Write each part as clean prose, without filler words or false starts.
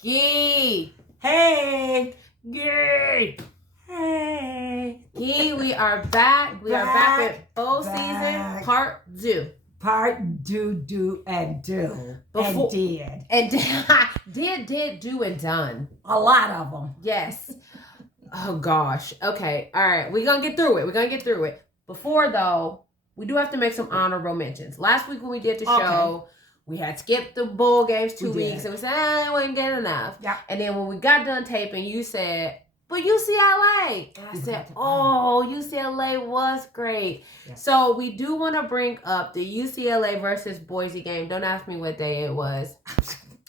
Ghee. Hey. Ghee. Hey. Ghee, we are back. We are back with bowl season part 2. Part do and do. Before, and did. And did, do, and done. A lot of them. Yes. Oh, gosh. Okay. All right. We're going to get through it. Before, though, we do have to make some honorable mentions. Last week when we did the show, we had skipped the bowl games 2 weeks. And we said, it wasn't good enough. Yeah. And then when we got done taping, you said, but UCLA. And I said, UCLA was great. Yeah. So we do want to bring up the UCLA versus Boise game. Don't ask me what day it was.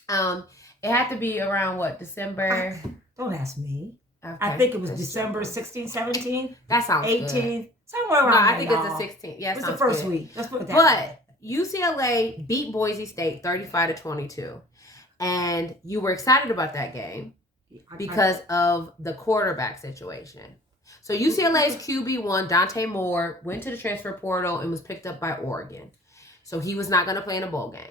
It had to be around, December? Don't ask me. Okay. I think it was December 16, 17. That sounds 18. Good. Somewhere around there, I think it's the 16th. Yeah, it was the first week. Let's put it that way. UCLA beat Boise State 35-22. And you were excited about that game because of the quarterback situation. So UCLA's QB1, Dante Moore, went to the transfer portal and was picked up by Oregon. So he was not going to play in a bowl game.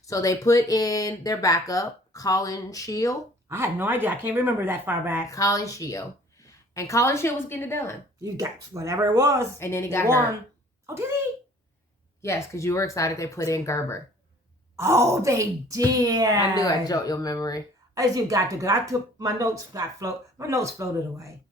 So they put in their backup, Colin Shield. I had no idea. I can't remember that far back. Colin Shield. And Colin Shield was getting it done. You got whatever it was. And then he got hurt. Oh, did he? Yes, because you were excited they put in Gerber. Oh, they did. I knew I'd jolt your memory. As you got to, because I took my notes floated away.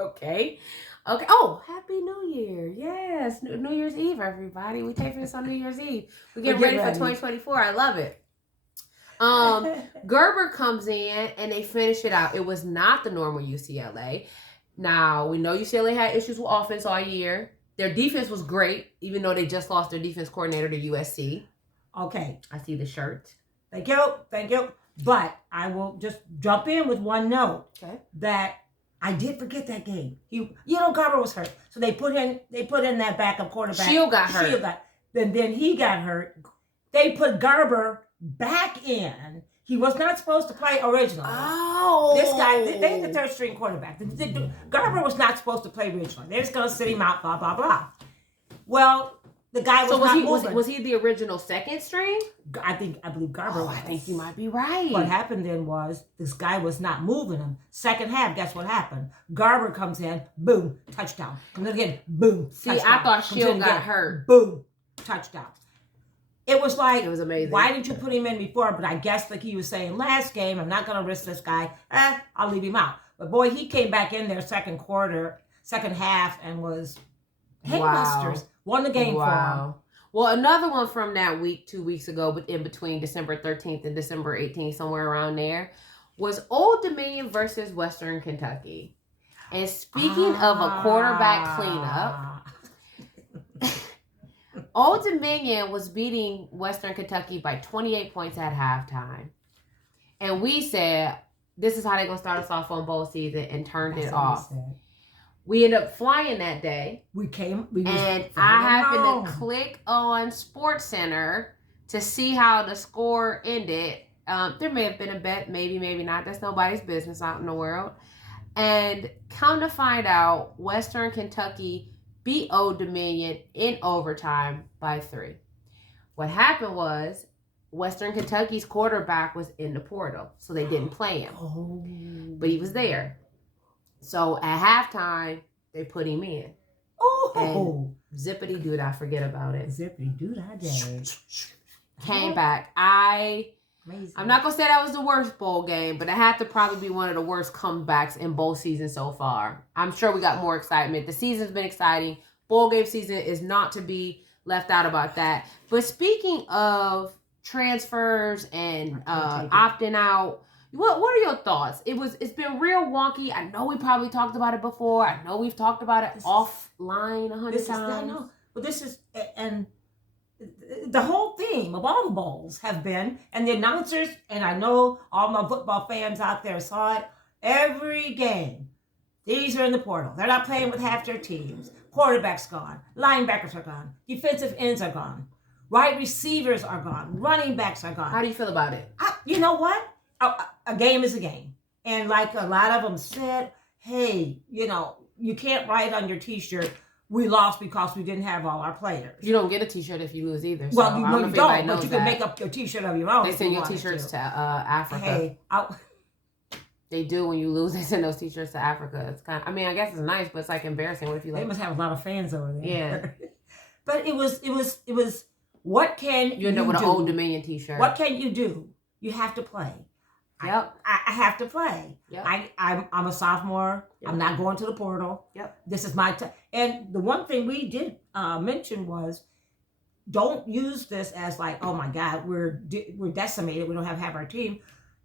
Okay. Oh, Happy New Year. Yes. New Year's Eve, everybody. We taping this on New Year's Eve. We're getting ready for 2024. I love it. Gerber comes in and they finish it out. It was not the normal UCLA. Now, we know UCLA had issues with offense all year. Their defense was great, even though they just lost their defense coordinator to USC. Okay. I see the shirt. Thank you. But I will just jump in with one note. Okay. That I did forget that game. Garber was hurt. So they put in that backup quarterback. Shield got hurt. Then he got hurt. They put Garber back in. He was not supposed to play originally. Oh. This guy, they had the third string quarterback. Garber was not supposed to play originally. They're just going to sit him out, blah, blah, blah. Well, the guy was not moving. Was he the original second string? I believe Garber was. I think you might be right. What happened then was this guy was not moving him. Second half, guess what happened? Garber comes in, boom, touchdown. Comes in again, boom, touchdown. See, I thought Shield got hurt. Boom, touchdown. It was like, it was amazing. Why didn't you put him in before? But I guess like he was saying last game, I'm not going to risk this guy. I'll leave him out. But boy, he came back in there second half and was gangbusters. Won the game for him. Well, another one from that week, 2 weeks ago, but in between December 13th and December 18th, somewhere around there, was Old Dominion versus Western Kentucky. And speaking of a quarterback cleanup, Old Dominion was beating Western Kentucky by 28 points at halftime. And we said, this is how they're going to start us off on bowl season, and turned it off. We ended up flying that day. And I happened to click on SportsCenter to see how the score ended. There may have been a bet, maybe not. That's nobody's business out in the world. And come to find out, Western Kentucky beat Old Dominion in overtime by 3. What happened was Western Kentucky's quarterback was in the portal, so they didn't play him. But he was there. So at halftime, they put him in. And zippity doo dah, forget about it. Zippity doo dah day. Came back. I'm not going to say that was the worst bowl game, but it had to probably be one of the worst comebacks in bowl season so far. I'm sure we got more excitement. The season's been exciting. Bowl game season is not to be left out about that. But speaking of transfers and opting out, what are your thoughts? It's been real wonky. I know we probably talked about it before. I know we've talked about it offline 100 times. But this is, and the whole theme of all the bowls have been, and the announcers, and I know all my football fans out there saw it, every game, these are in the portal. They're not playing with half their teams. Quarterback's gone. Linebackers are gone. Defensive ends are gone. Wide receivers are gone. Running backs are gone. How do you feel about it? You know what? A game is a game. And like a lot of them said, hey, you can't write on your T-shirt, we lost because we didn't have all our players. You don't get a T-shirt if you lose either. Well, so you, I no, don't you know if don't, but you can that. make up your T-shirt of your own. They send your T-shirts to Africa. Hey, they do when you lose. They send those T-shirts to Africa. It's kind of, I mean, I guess it's nice, but it's like embarrassing. What if you like? They must have a lot of fans over there. Yeah. But it was. What can you end up with an Old Dominion T-shirt? What can you do? You have to play. Yep. I have to play. Yep. I'm a sophomore. Yep. I'm not going to the portal. Yep. This is my time. And the one thing we did mention was, don't use this as like, oh my God, we're decimated. We don't have half our team.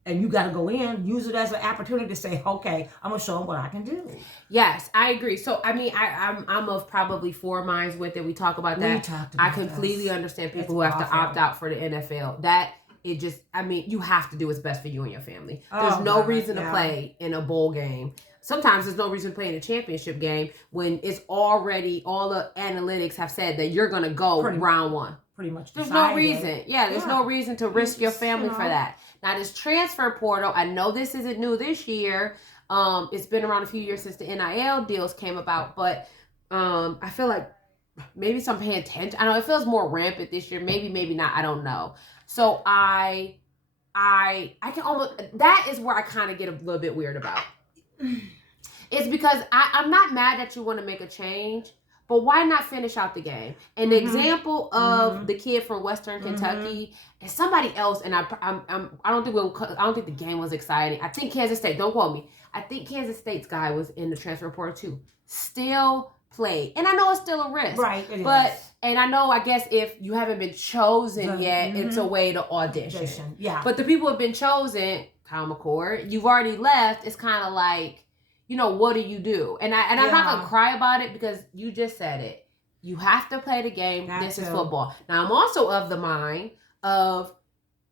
And you got to go in, use it as an opportunity to say, okay, I'm going to show them what I can do. Yes, I agree. So, I mean, I'm of probably 4 minds with it. We talk about that. I completely understand people who have to opt out for the NFL. That, it just, I mean, you have to do what's best for you and your family. There's no reason to play in a bowl game. Sometimes there's no reason to play in a championship game when it's already, all the analytics have said that you're going to go round 1. Pretty much. There's no reason. There's no reason to risk your family for that. Now, this transfer portal, I know this isn't new this year. It's been around a few years since the NIL deals came about, but I feel like maybe some paying attention. I don't know, it feels more rampant this year. Maybe not. I don't know. So I can almost, that is where I kind of get a little bit weird about. It's because I'm not mad that you want to make a change, but why not finish out the game? And the example of the kid from Western Kentucky and somebody else, and I don't think the game was exciting. I think Kansas State, don't quote me. I think Kansas State's guy was in the transfer portal too. Still played. And I know it's still a risk. Right. And I know, I guess if you haven't been chosen yet, it's a way to audition. Yeah. But the people who have been chosen, Kyle McCord, you've already left, it's kind of like, what do you do? And I'm not going to cry about it because you just said it. You have to play the game. This is football. Now, I'm also of the mind of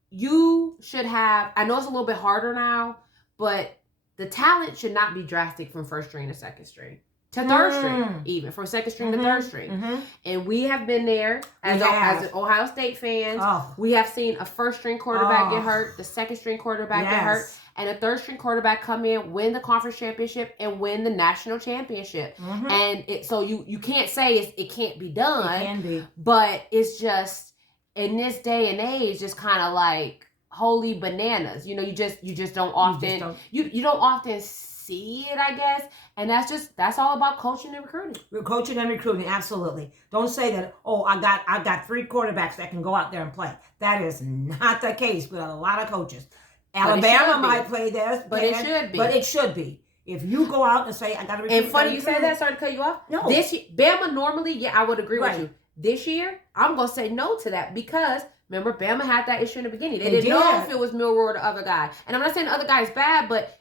you should have, I know it's a little bit harder now, but the talent should not be drastic from first string to second string. To third string, even. From second string to third string. And we have been there as an Ohio State fans. We have seen a first string quarterback get hurt, the second string quarterback get hurt, and a third string quarterback come in, win the conference championship, and win the national championship. And so you can't say it can't be done. It can be. But it's just, in this day and age, just kind of like holy bananas. You just don't often, you don't often see it, I guess. And that's all about coaching and recruiting. Coaching and recruiting, absolutely. Don't say that, I got 3 quarterbacks that can go out there and play. That is not the case with a lot of coaches. Alabama might play this, but it should be. But it should be. If you go out and say, I got to recruit. And funny you say that, sorry to cut you off. No. This year, Bama normally, I would agree with you. This year, I'm going to say no to that because, remember, Bama had that issue in the beginning. They didn't know if it was Milroe or the other guy. And I'm not saying the other guy is bad, but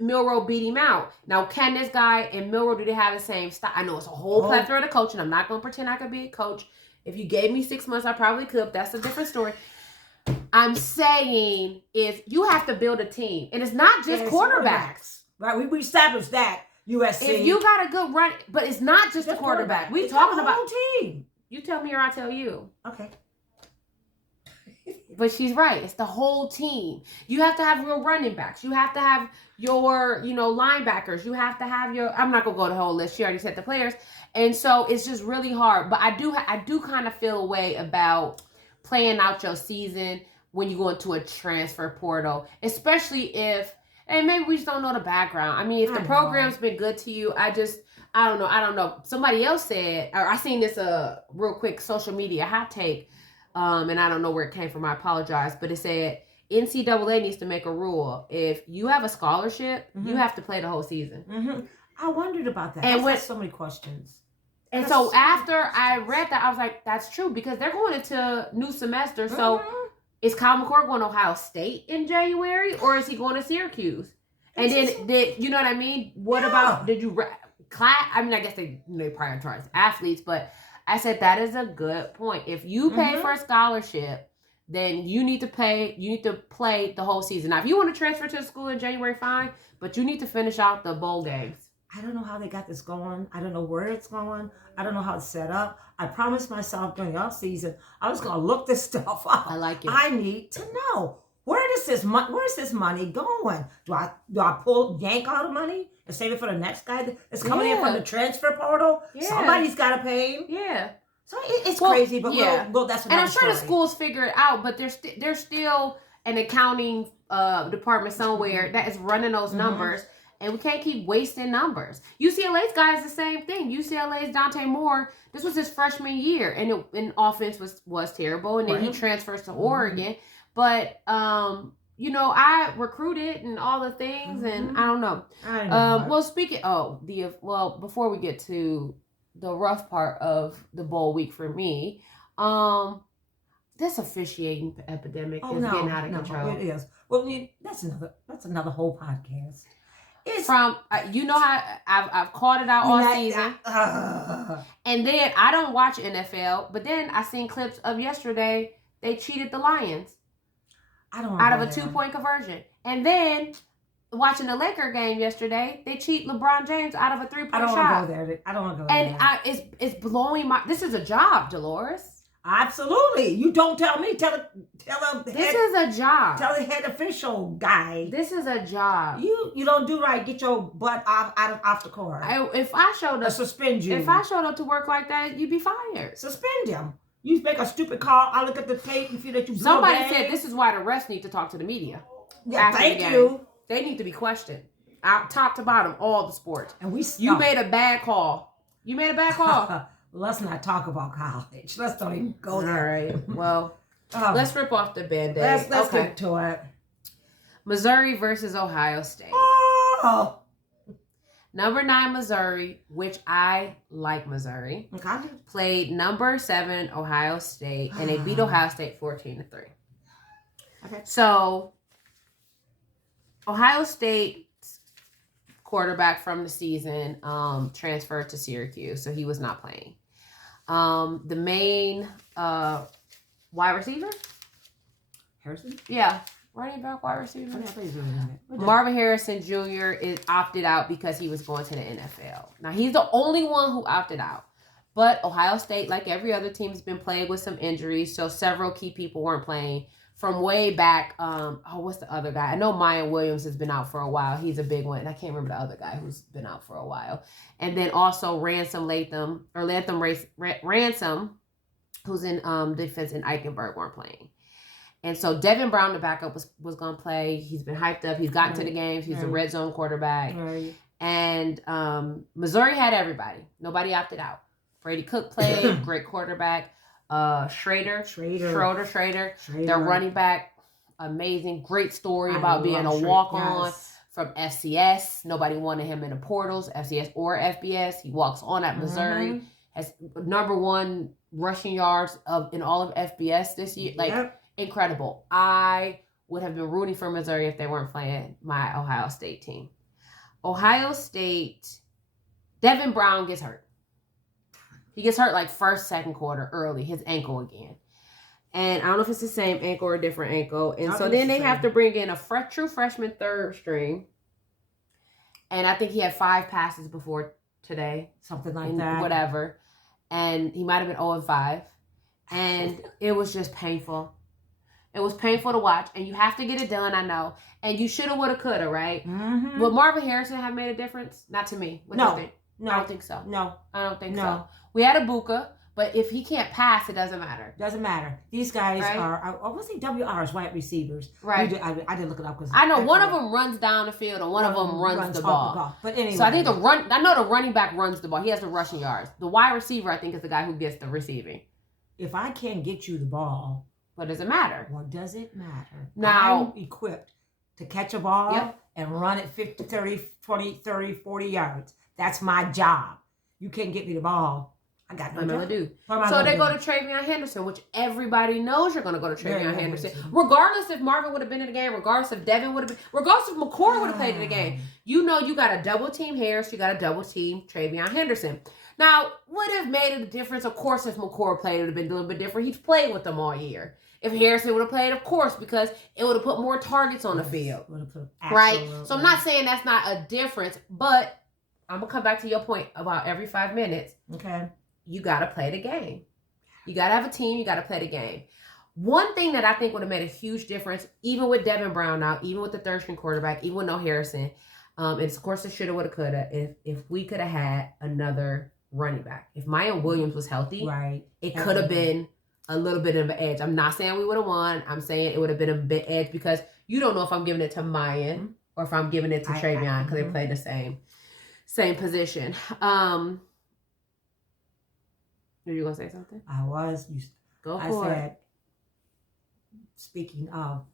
Milroe beat him out. Now, can this guy and Milroe, do they have the same style? I know it's a whole plethora of coaching. I'm not going to pretend I could be a coach. If you gave me 6 months, I probably could. That's a different story. I'm saying is you have to build a team. And it's not just quarterbacks. Right, we established that, USC. If you got a good run, but it's not just the quarterback. We talking about the whole team. You tell me or I tell you. Okay. But she's right. It's the whole team. You have to have real running backs. You have to have your, linebackers. You have to have your, I'm not going to go the whole list. She already said the players. And so it's just really hard. But I do kind of feel a way about playing out your season when you go into a transfer portal, especially if, and maybe we just don't know the background. I mean, if the program's been good to you, I don't know. Somebody else said, or I seen this real quick social media hot take, and I don't know where it came from. I apologize, but it said NCAA needs to make a rule. If you have a scholarship, you have to play the whole season. I wondered about that. And with so many questions. And so after I read that, I was like, that's true because they're going into new semester. So is Kyle McCord going to Ohio State in January or is he going to Syracuse? And then, you know what I mean? What about, did you, I mean, I guess they prioritize athletes, but I said that is a good point. If you pay for a scholarship, then you need to play the whole season. Now, if you want to transfer to the school in January, fine, but you need to finish out the bowl games. I don't know how they got this going. I don't know where it's going. I don't know how it's set up. I promised myself during the off season I was going to look this stuff up. I like it. I need to know where's this money going? Do I yank all the money and save it for the next guy that's coming in from the transfer portal. Yeah. Somebody's got to pay him. Yeah. So it's crazy, but well, that's another And I'm sure story. the schools figure it out, but there's still an accounting department somewhere that is running those numbers. And we can't keep wasting numbers. UCLA's guy is the same thing. UCLA's Dante Moore, this was his freshman year, and offense was terrible. And then he transfers to Oregon. But, I recruited and all the things, and I don't know. Before we get to the rough part of the bowl week for me, this officiating epidemic is getting out of control. It is. Well, that's another whole podcast. It's from how I've called it out all season, and then I don't watch NFL, but then I seen clips of yesterday they cheated the Lions out of a 2-point conversion, and then watching the Laker game yesterday they cheat LeBron James out of a 3-point shot. I don't want to go there. I don't want to go there. And it's blowing my. This is a job, Dolores. Absolutely. You don't tell me. Tell this is a job. Tell the head official guy. This is a job. You don't do right. Get your butt off the court. If I showed up, suspend you. If I showed up to work like that, you'd be fired. Suspend him. You make a stupid call. I look at the tape and feel that you. Somebody said this is why the refs need to talk to the media. Yeah, thank you. They need to be questioned, top to bottom, all the sports. And you made a bad call. You made a bad call. Let's not talk about college. Let's don't even go there. All right. Well, let's rip off the Band-Aid. Let's get to it. Missouri versus Ohio State. Oh. Number 9 Missouri, which I like Missouri, played number 7 Ohio State, and they beat Ohio State 14-3. Okay. So Ohio State's quarterback from the season transferred to Syracuse, so he was not playing. The main wide receiver? Harrison? Yeah. Running back, wide receiver. Marvin Harrison Jr. is opted out because he was going to the NFL. Now, he's the only one who opted out. But Ohio State, like every other team, has been plagued with some injuries, so several key people weren't playing. From way back, what's the other guy? I know Mayan Williams has been out for a while. He's a big one. And I can't remember the other guy who's been out for a while. And then also Ransom, who's in defense, and Eichenberg weren't playing. And so Devin Brown, the backup, was going to play. He's been hyped up. He's gotten to the games. He's a red zone quarterback. Right. And Missouri had everybody. Nobody opted out. Brady Cook played, great quarterback. Schrader. Their running back, amazing, great story about being a walk-on from FCS. Nobody wanted him in the portals, FCS or FBS. He walks on at Missouri, has number 1 rushing yards in all of FBS this year. Incredible. I would have been rooting for Missouri if they weren't playing my Ohio State team. Ohio State, Devin Brown gets hurt. He gets hurt like first, second quarter early, his ankle again. And I don't know if it's the same ankle or a different ankle. And so then they have to bring in a true freshman third string. And I think he had 5 passes before today. Something like that. Whatever. And he might have been 0-5. And it was just painful. It was painful to watch. And you have to get it done, I know. And you shoulda, woulda, coulda, right? Mm-hmm. Would Marvin Harrison have made a difference? Not to me. What do you think? No. I don't think so. No. I don't think so. We had Ibuka, but if he can't pass, it doesn't matter. Doesn't matter. These guys are, I was saying WRs, wide receivers. Right. I did look it up because I know one of them runs down the field and one of them runs the ball. But anyway. So I think I know the running back runs the ball. He has the rushing yards. The wide receiver, I think, is the guy who gets the receiving. If I can't get you the ball. What does it matter? What does it matter? Now, I'm equipped to catch a ball and run it 50, 30, 20, 30, 40 yards. That's my job. You can't get me the ball. I got no job. So they go to Travion Henderson, which everybody knows you're going to go to Travion Henderson. Regardless if Marvin would have been in the game, regardless if Devin would have been, regardless if McCord would have played in the game. You know you got to double team Harris, you got to double team Travion Henderson. Now, would have made a difference, of course, if McCord played, it would have been a little bit different. He's played with them all year. If Harrison would have played, of course, because it would have put more targets on the field. Right? So I'm not saying that's not a difference, but I'm going to come back to your point about every 5 minutes. Okay. You got to play the game. You got to have a team. You got to play the game. One thing that I think would have made a huge difference, even with Devin Brown out, even with the third string quarterback, even with no Harrison, It's of course a shoulda, woulda, coulda. If we could have had another running back, if Maya Williams was healthy, right, it could have been a little bit of an edge. I'm not saying we would have won. I'm saying it would have been a bit edge because you don't know if I'm giving it to Maya or if I'm giving it to Travion because they play the same position. Are you gonna say something? I was. Go for it. Said, speaking of,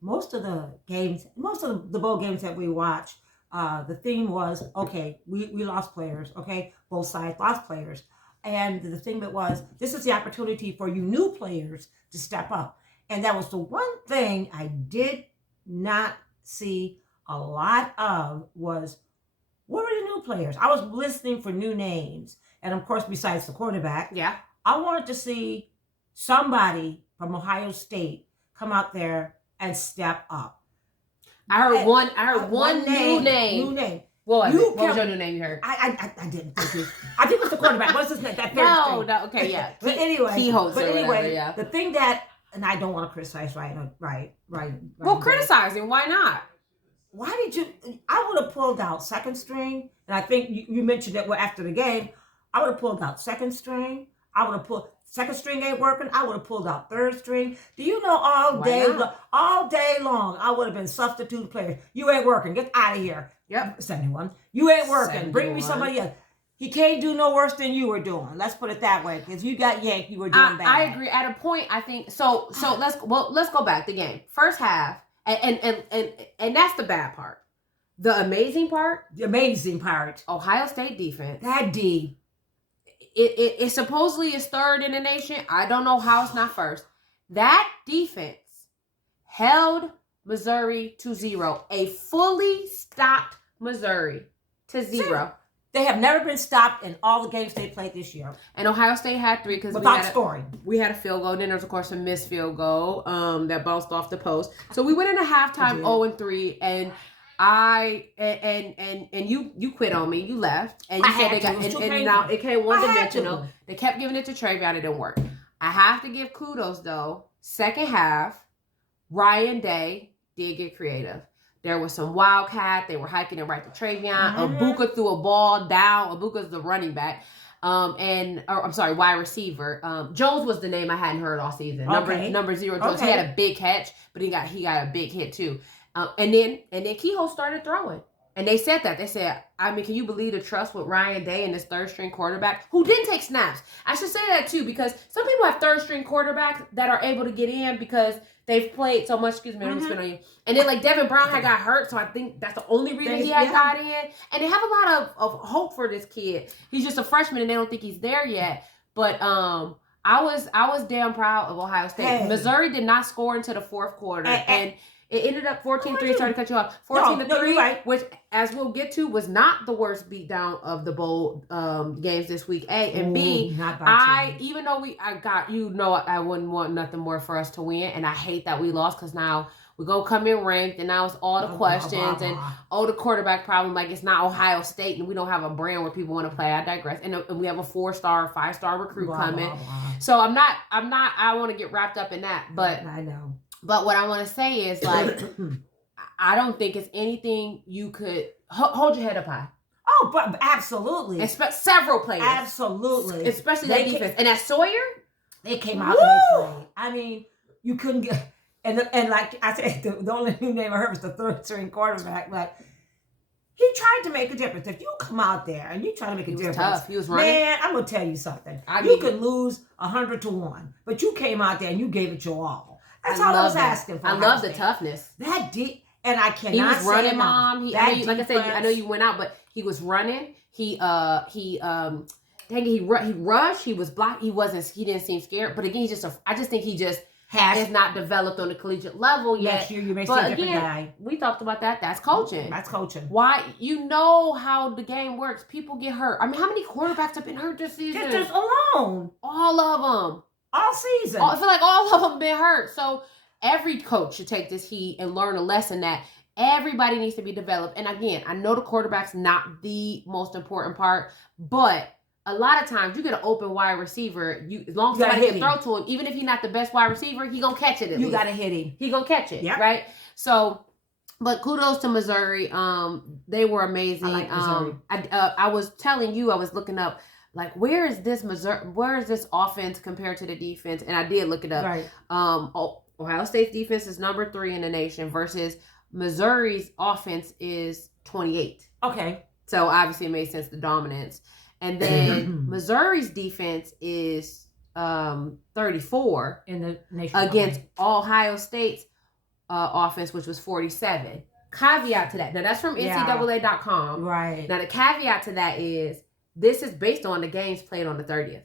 most of the bowl games that we watched, the theme was, okay, we lost players, okay? Both sides lost players. And the thing that was, this is the opportunity for you new players to step up. And that was the one thing I did not see a lot of was, what were the new players? I was listening for new names. And of course, besides the quarterback, I wanted to see somebody from Ohio State come out there and step up. I heard one new name. New name. What was your new name you heard? I didn't think it. I think it was the quarterback. What's his name? That no, okay, yeah. But anyway, whatever, yeah. The thing that, and I don't want to criticize right. Well, criticize him. Why not? Why did you? I would have pulled out second string, and I think you mentioned that after the game. I would have pulled out second string. I would have pulled second string ain't working. I would have pulled out third string. Do you know all day long I would have been substitute players. You ain't working. Get out of here. Yep. 71. You ain't working. 71. Bring me somebody else. He can't do no worse than you were doing. Let's put it that way. Because you got yanked, you were doing bad. I agree. At a point, I think so. Let's go back the game. First half, and that's the bad part. The amazing part. Ohio State defense. That D. It supposedly is third in the nation. I don't know how it's not first. That defense held Missouri to 0. A fully stopped Missouri to 0. They have never been stopped in all the games they played this year. And Ohio State had 3 because without scoring. We had a field goal. Then there was, of course, a missed field goal that bounced off the post. So we went into halftime 0-3, and you quit on me. You left, and you said they got and now it came one dimensional. They kept giving it to Travion. It didn't work. I have to give kudos though. Second half, Ryan Day did get creative. There was some wildcat. They were hiking it right to Travion. Abuka threw a ball down. Abuka's the running back. Wide receiver. Jones was the name I hadn't heard all season. Number 0 Jones. He had a big catch, but he got a big hit too. And then Kehoe started throwing. And they said that. They said, I mean, can you believe the trust with Ryan Day and this third string quarterback who didn't take snaps? I should say that too, because some people have third string quarterbacks that are able to get in because they've played so much. Excuse me, I'm spin on you. And then like Devin Brown had got hurt, so I think that's the only reason he had got in. And they have a lot of hope for this kid. He's just a freshman and they don't think he's there yet. But I was damn proud of Ohio State. Hey. Missouri did not score until the fourth quarter. And it ended up 14-3. Sorry to cut you off. 14-3, right. Which, as we'll get to, was not the worst beatdown of the bowl games this week. A and B. Even though I wouldn't want nothing more for us to win, and I hate that we lost because now we're gonna come in ranked, and now it's all the questions and the quarterback problem. Like it's not Ohio State, and we don't have a brand where people want to play. I digress. And we have a 4-star, 5-star recruit coming. So I'm not. I want to get wrapped up in that, but I know. But what I want to say is, like, I don't think it's anything you could hold your head up high. Oh, but absolutely. Several players. Absolutely. Especially that defense. And at Sawyer, they came out and they played. I mean, you couldn't get... And like I said, the only new name I heard was the third string quarterback. But he tried to make a difference. If you come out there and you try to make a difference... Tough. He was running. Man, I'm going to tell you something. You could lose 100-1. But you came out there and you gave it your all. That's all I was asking for. I love the toughness. That deep, and I cannot. He was running, Mom. I know you went out, but he was running. He rushed. He was blocked. He didn't seem scared. But again, I just think he just has not developed on the collegiate level yet. Next year, you may see a different guy. We talked about that. That's coaching. Why? You know how the game works. People get hurt. I mean, how many quarterbacks have been hurt this season? Just alone. All of them. All season. I feel like all of them been hurt. So every coach should take this heat and learn a lesson that everybody needs to be developed. And again, I know the quarterback's not the most important part, but a lot of times you get an open wide receiver. As long as somebody can throw to him, even if he's not the best wide receiver, he gonna catch it. You gotta hit him. He gonna catch it, right? So But kudos to Missouri. They were amazing. I like Missouri. I was telling you, I was looking up, like, where is this offense compared to the defense? And I did look it up. Right. Ohio State's defense is number 3 in the nation versus Missouri's offense is 28. Okay. So obviously it made sense, the dominance. And then Missouri's defense is 34 in the nation against Ohio State's offense, which was 47. Caveat to that. Now that's from NCAA.com. Right. Now the caveat to that is this is based on the games played on the 30th.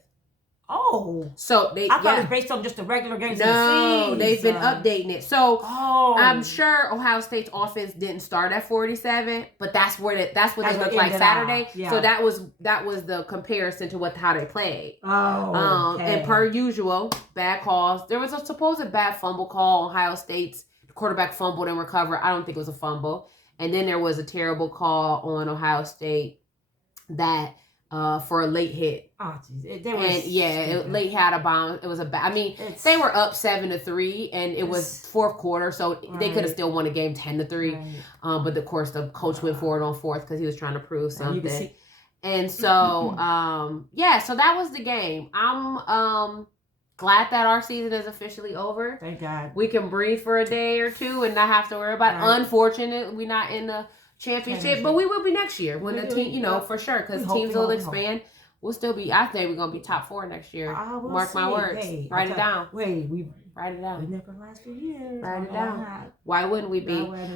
Oh. So I thought it was based on just the regular games. No, they've been updating it. So I'm sure Ohio State's offense didn't start at 47, but that's what it looked like Saturday. Yeah. So that was the comparison to how they played. Oh. Okay. And per usual, bad calls. There was a supposed bad fumble call. Ohio State's quarterback fumbled and recovered. I don't think it was a fumble. And then there was a terrible call on Ohio State that for a late hit. Oh, geez. Late hit a bomb. It was a bad. I mean, they were up 7-3, and it was fourth quarter, so they could have still won the game 10-3. Right. But of course, the coach went forward on fourth because he was trying to prove something. And so, so that was the game. I'm glad that our season is officially over. Thank God. We can breathe for a day or two and not have to worry about it. Right. Unfortunately, we're not in the championship, but we will be next year when the team, for sure, because teams will expand. We'll still be. I think we're gonna be top 4 next year. Mark my words. Hey, write it down. Write it down. Been there for the last few years. Write it down. Why wouldn't we be?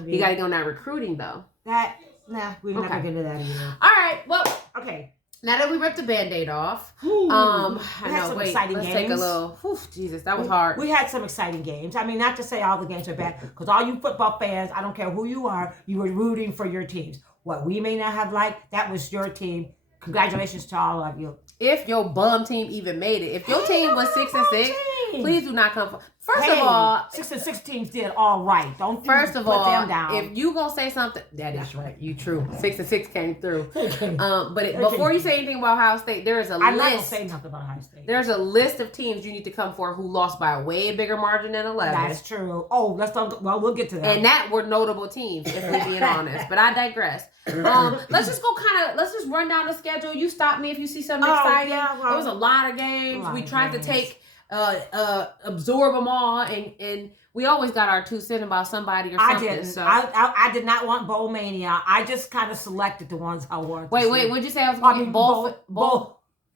You got to go on that recruiting though. We're not gonna get into that either. All right. Well. Okay. Now that we ripped the Band-Aid off, exciting games. Take a little. Jesus, that was hard. We had some exciting games. I mean, not to say all the games are bad, because all you football fans, I don't care who you are, you were rooting for your teams. What we may not have liked, that was your team. Congratulations to all of you. If your bum team even made it, if your team was 6-6, please do not come. First of all, 6-6 teams did all right. Don't first of all, them down. If you gonna say something, that is right. You true. 6-6 came through. Before you say anything about Ohio State, there is a list. I'm not gonna say nothing about Ohio State. There's a list of teams you need to come for who lost by a way bigger margin than 11. That's true. Oh, we'll get to that. And that were notable teams, if we're being honest. But I digress. Let's just run down the schedule. You stop me if you see something exciting. Yeah, there was a lot of games. We tried to take absorb them all, and we always got our 2 cents about somebody or something. I didn't. So. I did not want Bowl Mania. I just kind of selected the ones I wanted. Wait, what'd you say? I was going to Bowl.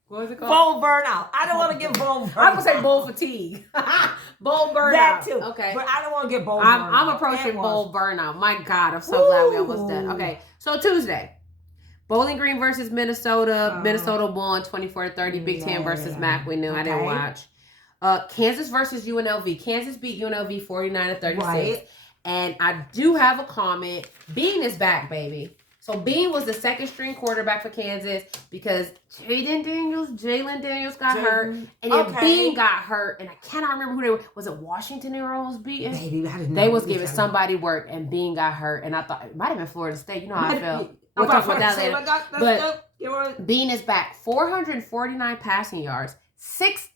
What was it called? Bowl Burnout. I don't want to get Bowl Burnout. I'm going to say Bowl Fatigue. Bowl Burnout. That too. Okay. But I don't want to get Bowl Burnout. I'm approaching Bowl Burnout. My God, I'm so glad we almost done. Okay, so Tuesday. Bowling Green versus Minnesota. Minnesota won 24-30. Big Ten versus MAC. We knew. Okay. I didn't watch. Kansas versus UNLV. Kansas beat UNLV 49-36. Right. And I do have a comment. Bean is back, baby. So Bean was the second string quarterback for Kansas because Jalen Daniels got hurt. And then Bean got hurt. And I cannot remember who they were. Was it Washington they were almost beating? Maybe. I didn't know. They was giving somebody work and Bean got hurt. And I thought it might have been Florida State. You know how I felt. We'll talk about that later. But Bean is back. 449 passing yards. 6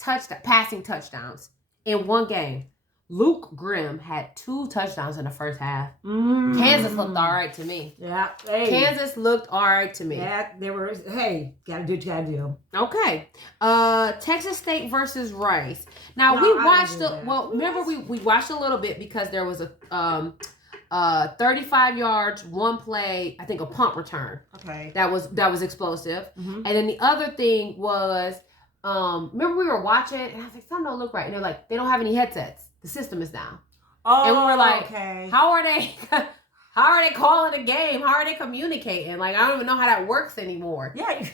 passing touchdowns in one game. Luke Grimm had 2 touchdowns in the first half. Kansas looked all right to me. Yeah. Hey. Kansas looked all right to me. Yeah, they were, gotta do what you gotta do. Okay. Texas State versus Rice. Now, we watched, remember we watched a little bit because there was a 35 yards, 1 play, I think a punt return. Okay. That was explosive. Mm-hmm. And then the other thing was, remember we were watching and I was like, something don't look right. And they're like, they don't have any headsets. The system is down. Oh, and we were like, how are they calling the game? How are they communicating? Like, I don't even know how that works anymore. Yeah.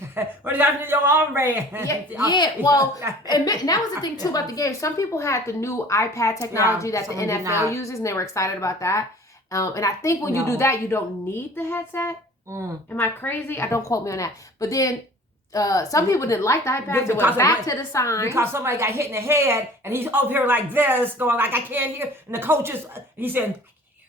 What happened to your arm band? Yeah. Well, and that was the thing too about the game. Some people had the new iPad technology that the NFL uses and they were excited about that. And I think when you do that, you don't need the headset. Am I crazy? Don't quote me on that. But then some people didn't like the iPad, so went back to the sign. Because somebody got hit in the head, and he's over here like this, going like, I can't hear. And the coaches, he said, I can't hear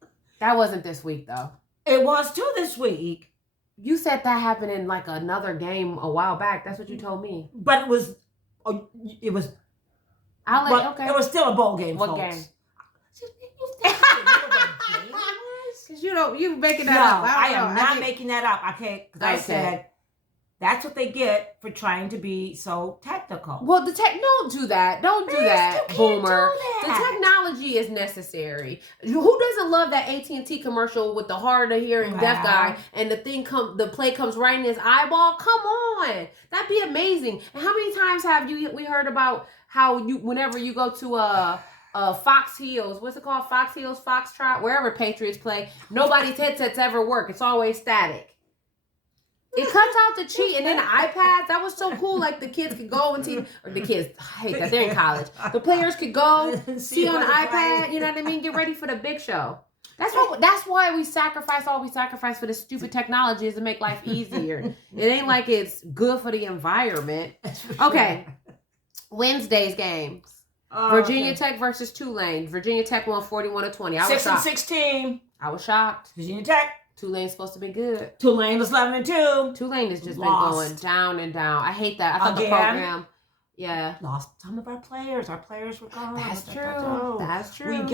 you. That wasn't this week, though. It was too this week. You said that happened in like another game a while back. That's what you told me. But it was. Okay. It was still a bowl game, What folks. game? Because you making that No, up. I am not making that up. Okay, because I said that's what they get for trying to be so technical. Well, don't do that. Don't do that, Boomer. Do that. The technology is necessary. Who doesn't love that AT&T commercial with the hard of hearing deaf guy and the play comes right in his eyeball? Come on, that'd be amazing. And how many times have we heard about how whenever you go to Fox Hills, what's it called? Fox Hills, Foxtrot, wherever Patriots play, nobody's headsets ever work. It's always static. It cuts out the cheat, and then the iPads, that was so cool. Like the kids could go and see, or the kids, I hate that, they're in college. The players could go see on the iPad, you know what I mean? Get ready for the big show. That's why we sacrifice all we sacrifice for this stupid technology is to make life easier. It ain't like it's good for the environment. Okay. Wednesday's games. Virginia Tech versus Tulane. Virginia Tech won 41-20. 6-16. I was shocked. Virginia Tech. Tulane's supposed to be good. Tulane was 11-2. Tulane has just been going down and down. I hate that. I thought the program, lost some of our players. Our players were gone. That's true. That's true. I'm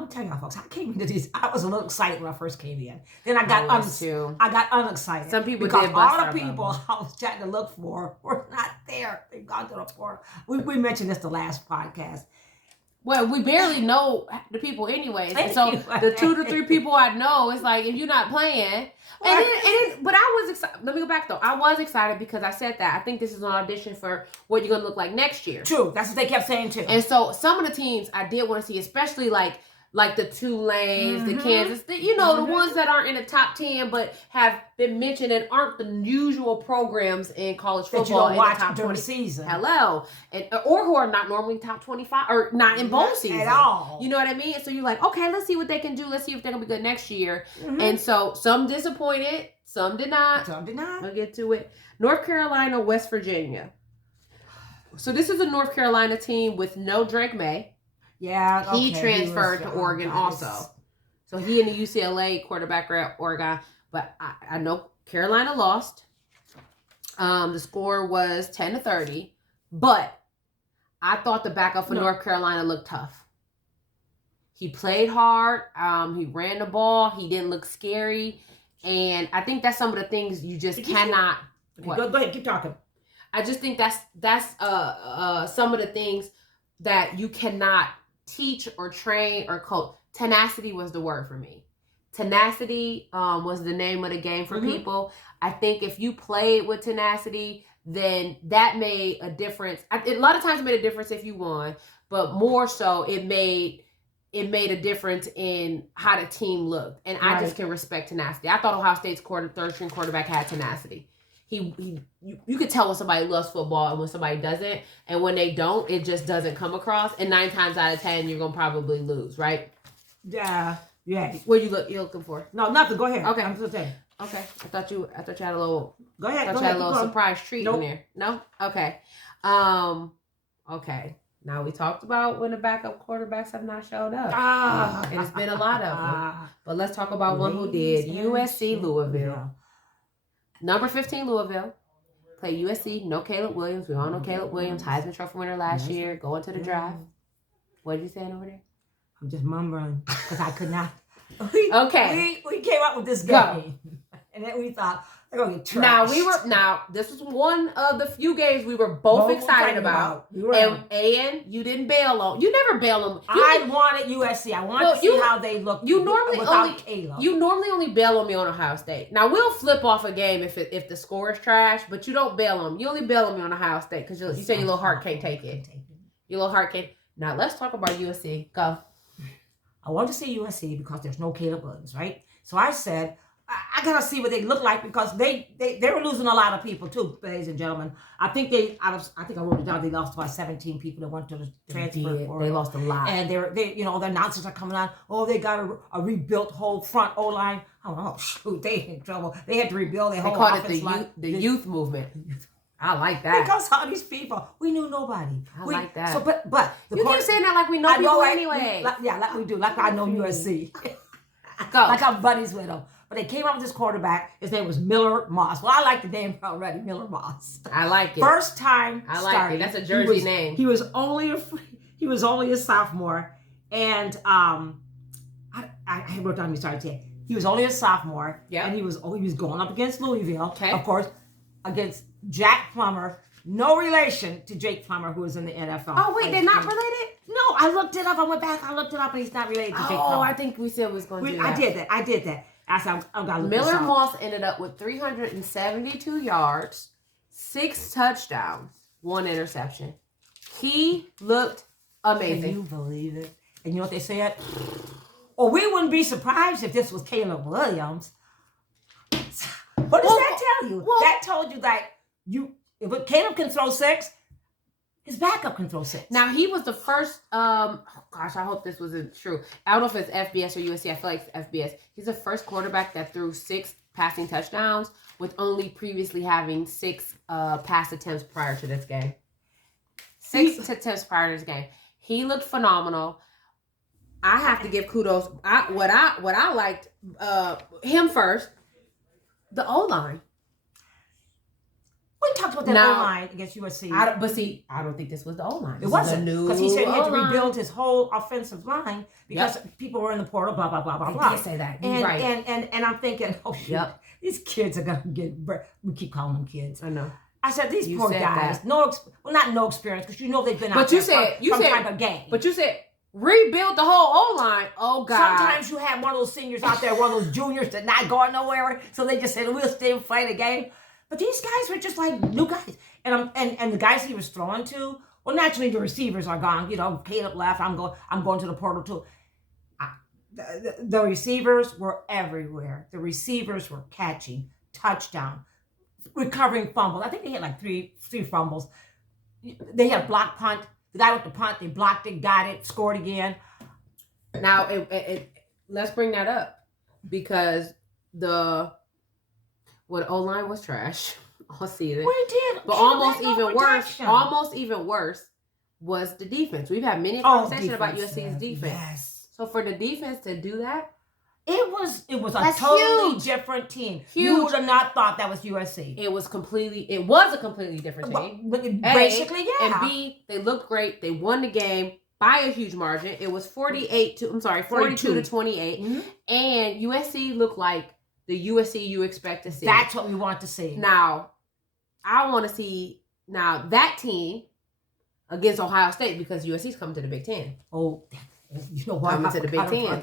gonna tell y'all, folks. I came into these. I was a little excited when I first came in. Then I got unexcited. Some people because did all the people I was trying to look for were not there. They've gone to the floor. We mentioned this the last podcast. Well, we barely know the people anyways. And so the 2 to 3 people I know, it's like, if you're not playing. But I was excited. Let me go back, though. I was excited because I said that. I think this is an audition for what you're going to look like next year. True. That's what they kept saying, too. And so some of the teams I did want to see, especially like the Tulanes, the Kansas, the ones that aren't in the top 10 but have been mentioned and aren't the usual programs in college football. That you don't watch top during 20 the season. Hello. Or who are not normally top 25 or not in bowl season. At all. You know what I mean? So you're like, okay, let's see what they can do. Let's see if they're going to be good next year. And so some disappointed. Some did not. I'll get to it. North Carolina, West Virginia. So this is a North Carolina team with no Drake May. Yeah, he transferred to Oregon also. So he and the UCLA quarterback are at Oregon. But I know Carolina lost. The score was 10-30. But I thought the backup for North Carolina looked tough. He played hard. He ran the ball. He didn't look scary. And I think that's some of the things you just cannot. Go ahead, keep talking. I just think that's some of the things that you cannot teach or train or coach. Tenacity was the word for me. Tenacity was the name of the game for people. I think if you played with tenacity, then that made a difference. A lot of times it made a difference if you won, but more so it made a difference in how the team looked. And I just can respect tenacity. I thought Ohio State's third string quarterback had tenacity. You could tell when somebody loves football and when somebody doesn't. And when they don't, it just doesn't come across. And 9 times out of 10, you're going to probably lose, right? Yeah. Yeah. What you're looking for? No, nothing. Go ahead. Okay. I'm just saying. Okay. I thought you had a little. Go ahead. You had a little surprise treat in there. No. Okay. Okay. Now we talked about when the backup quarterbacks have not showed up. And it's been a lot of them. But let's talk about one who did. USC Louisville. Number 15 Louisville. Play USC. No Caleb Williams. We all know Caleb Williams, Heisman Trophy winner last year. Going to the draft. What are you saying over there? I'm just mumbling because I could not. Okay. We came up with this game. And then we thought, they're going to get trashed. Now, this was one of the few games we were both excited about. And you didn't bail on. You never bail on. I wanted USC. I wanted to see how they looked without Caleb. You normally only bail on me on Ohio State. Now, we'll flip off a game if the score is trash, but you don't bail on me. You only bail on me on Ohio State because you say your little heart can't take it. Your little heart can't. Now, let's talk about USC. Go. I want to see USC because there's no Caleb Williams, right? So I said, I gotta see what they look like because they were losing a lot of people too, ladies and gentlemen. I think I wrote it down. They lost about 17 people that went to the transfer. They lost a lot, and they the announcers are coming on. Oh, they got a rebuilt whole front O line. Oh shoot, they in trouble. They had to rebuild their whole offensive line. The youth movement. I like that. Because all these people, we knew nobody. I like that. So, but you keep saying that like we know people anyway. Like we do. Like I know USC. Go. Like I'm buddies with them. But they came up with this quarterback. His name was Miller Moss. Well, I like the name already, Miller Moss. I like it. First time I like starting. it. That's a Jersey name. He was only a sophomore, and I wrote down. He was only a sophomore. Yeah. And he was going up against Louisville. Okay. Of course, against Jack Plummer. No relation to Jake Plummer, who was in the NFL. Oh, wait, they're not related? No, I looked it up. I went back. I looked it up, and he's not related to Jake Plummer. Oh, I think we said we was going to do that. I did that. I said, I'm going to look Miller this up. Moss ended up with 372 yards, 6 touchdowns, 1 interception. He looked amazing. Can you believe it? And you know what they said? Or we wouldn't be surprised if this was Caleb Williams. What does that tell you? That told you that if Caleb can throw 6, his backup can throw 6. Now, he was the first, I hope this wasn't true. I don't know if it's FBS or USC. I feel like it's FBS. He's the first quarterback that threw 6 passing touchdowns with only previously having 6 pass attempts prior to this game. 6 attempts prior to this game. He looked phenomenal. I have to give kudos. What I liked, him first, the O-line. We talked about that O-line against USC. I don't think this was the O-line. It wasn't, because he said he had to rebuild his whole offensive line because people were in the portal, blah, blah, blah, blah, blah. He did say that. You're right. And I'm thinking, oh, shoot, these kids are going to get, we keep calling them kids. I know. I said, these poor guys, not no experience, because they've been out but there from type of game. But you said, rebuild the whole O-line. Oh, God. Sometimes you have one of those seniors out there, one of those juniors that not going nowhere, so they just said, we'll stay and play the game. But these guys were just like new guys. And the guys he was throwing to, well, naturally the receivers are gone. Caleb left. I'm going to the portal too. The receivers were everywhere. The receivers were catching, touchdown, recovering fumbles. I think they had like three fumbles. They had a block punt. The guy with the punt, they blocked it, got it, scored again. Now, let's bring that up because O-line was trash all season. We did. But almost even worse was the defense. We've had many conversations about USC's defense. Yes. So for the defense to do that, it was a totally different team. Huge. You would have not thought that was USC. It was a completely different team. Basically, yeah. And B, they looked great. They won the game by a huge margin. It was 42 to 28. Mm-hmm. And USC looked like the USC you expect to see. That's what we want to see. Now, I want to see that team against Ohio State because USC's coming to the Big Ten. Oh, you know what? Coming to the Big Ten.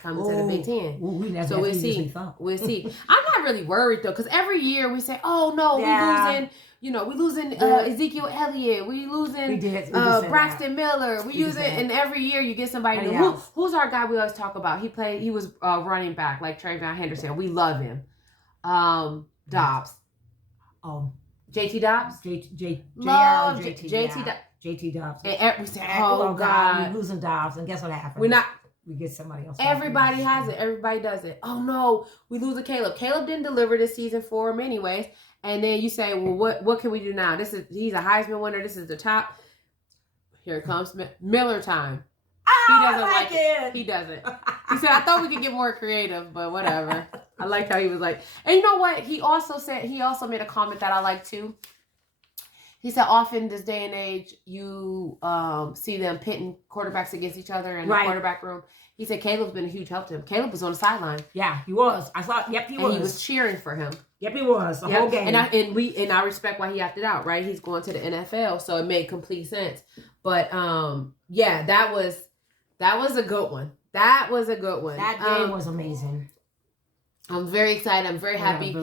Coming to the Big Ten. So we'll see. We'll see. I'm not really worried though, because every year we say, "Oh no, we losing Ezekiel Elliott. We losing Braxton Miller. We using," and every year you get somebody new. Who's our guy we always talk about? He was running back like Trayvon Henderson. We love him. Dobbs. JT Dobbs. JT Dobbs. And we say, "Oh God, we're losing Dobbs," and guess what happens? We get somebody else. Everybody has it. Everybody does it. Oh no, we lose a Caleb. Caleb didn't deliver this season for him anyways. And then you say, well, what can we do now? He's a Heisman winner. This is the top. Here it comes Miller time. He doesn't like it. He doesn't. He said, I thought we could get more creative, but whatever. I liked how he was like, and you know what? He also made a comment that I like too. He said, often this day and age, you see them pitting quarterbacks against each other in the quarterback room. He said Caleb's been a huge help to him. Caleb was on the sideline. Yeah, he was. I thought, he was. And he was cheering for him. Yep, he was. The whole game. And I respect why he opted out, right? He's going to the NFL, so it made complete sense. But that was a good one. That was a good one. That game was amazing. I'm very excited. I'm very happy.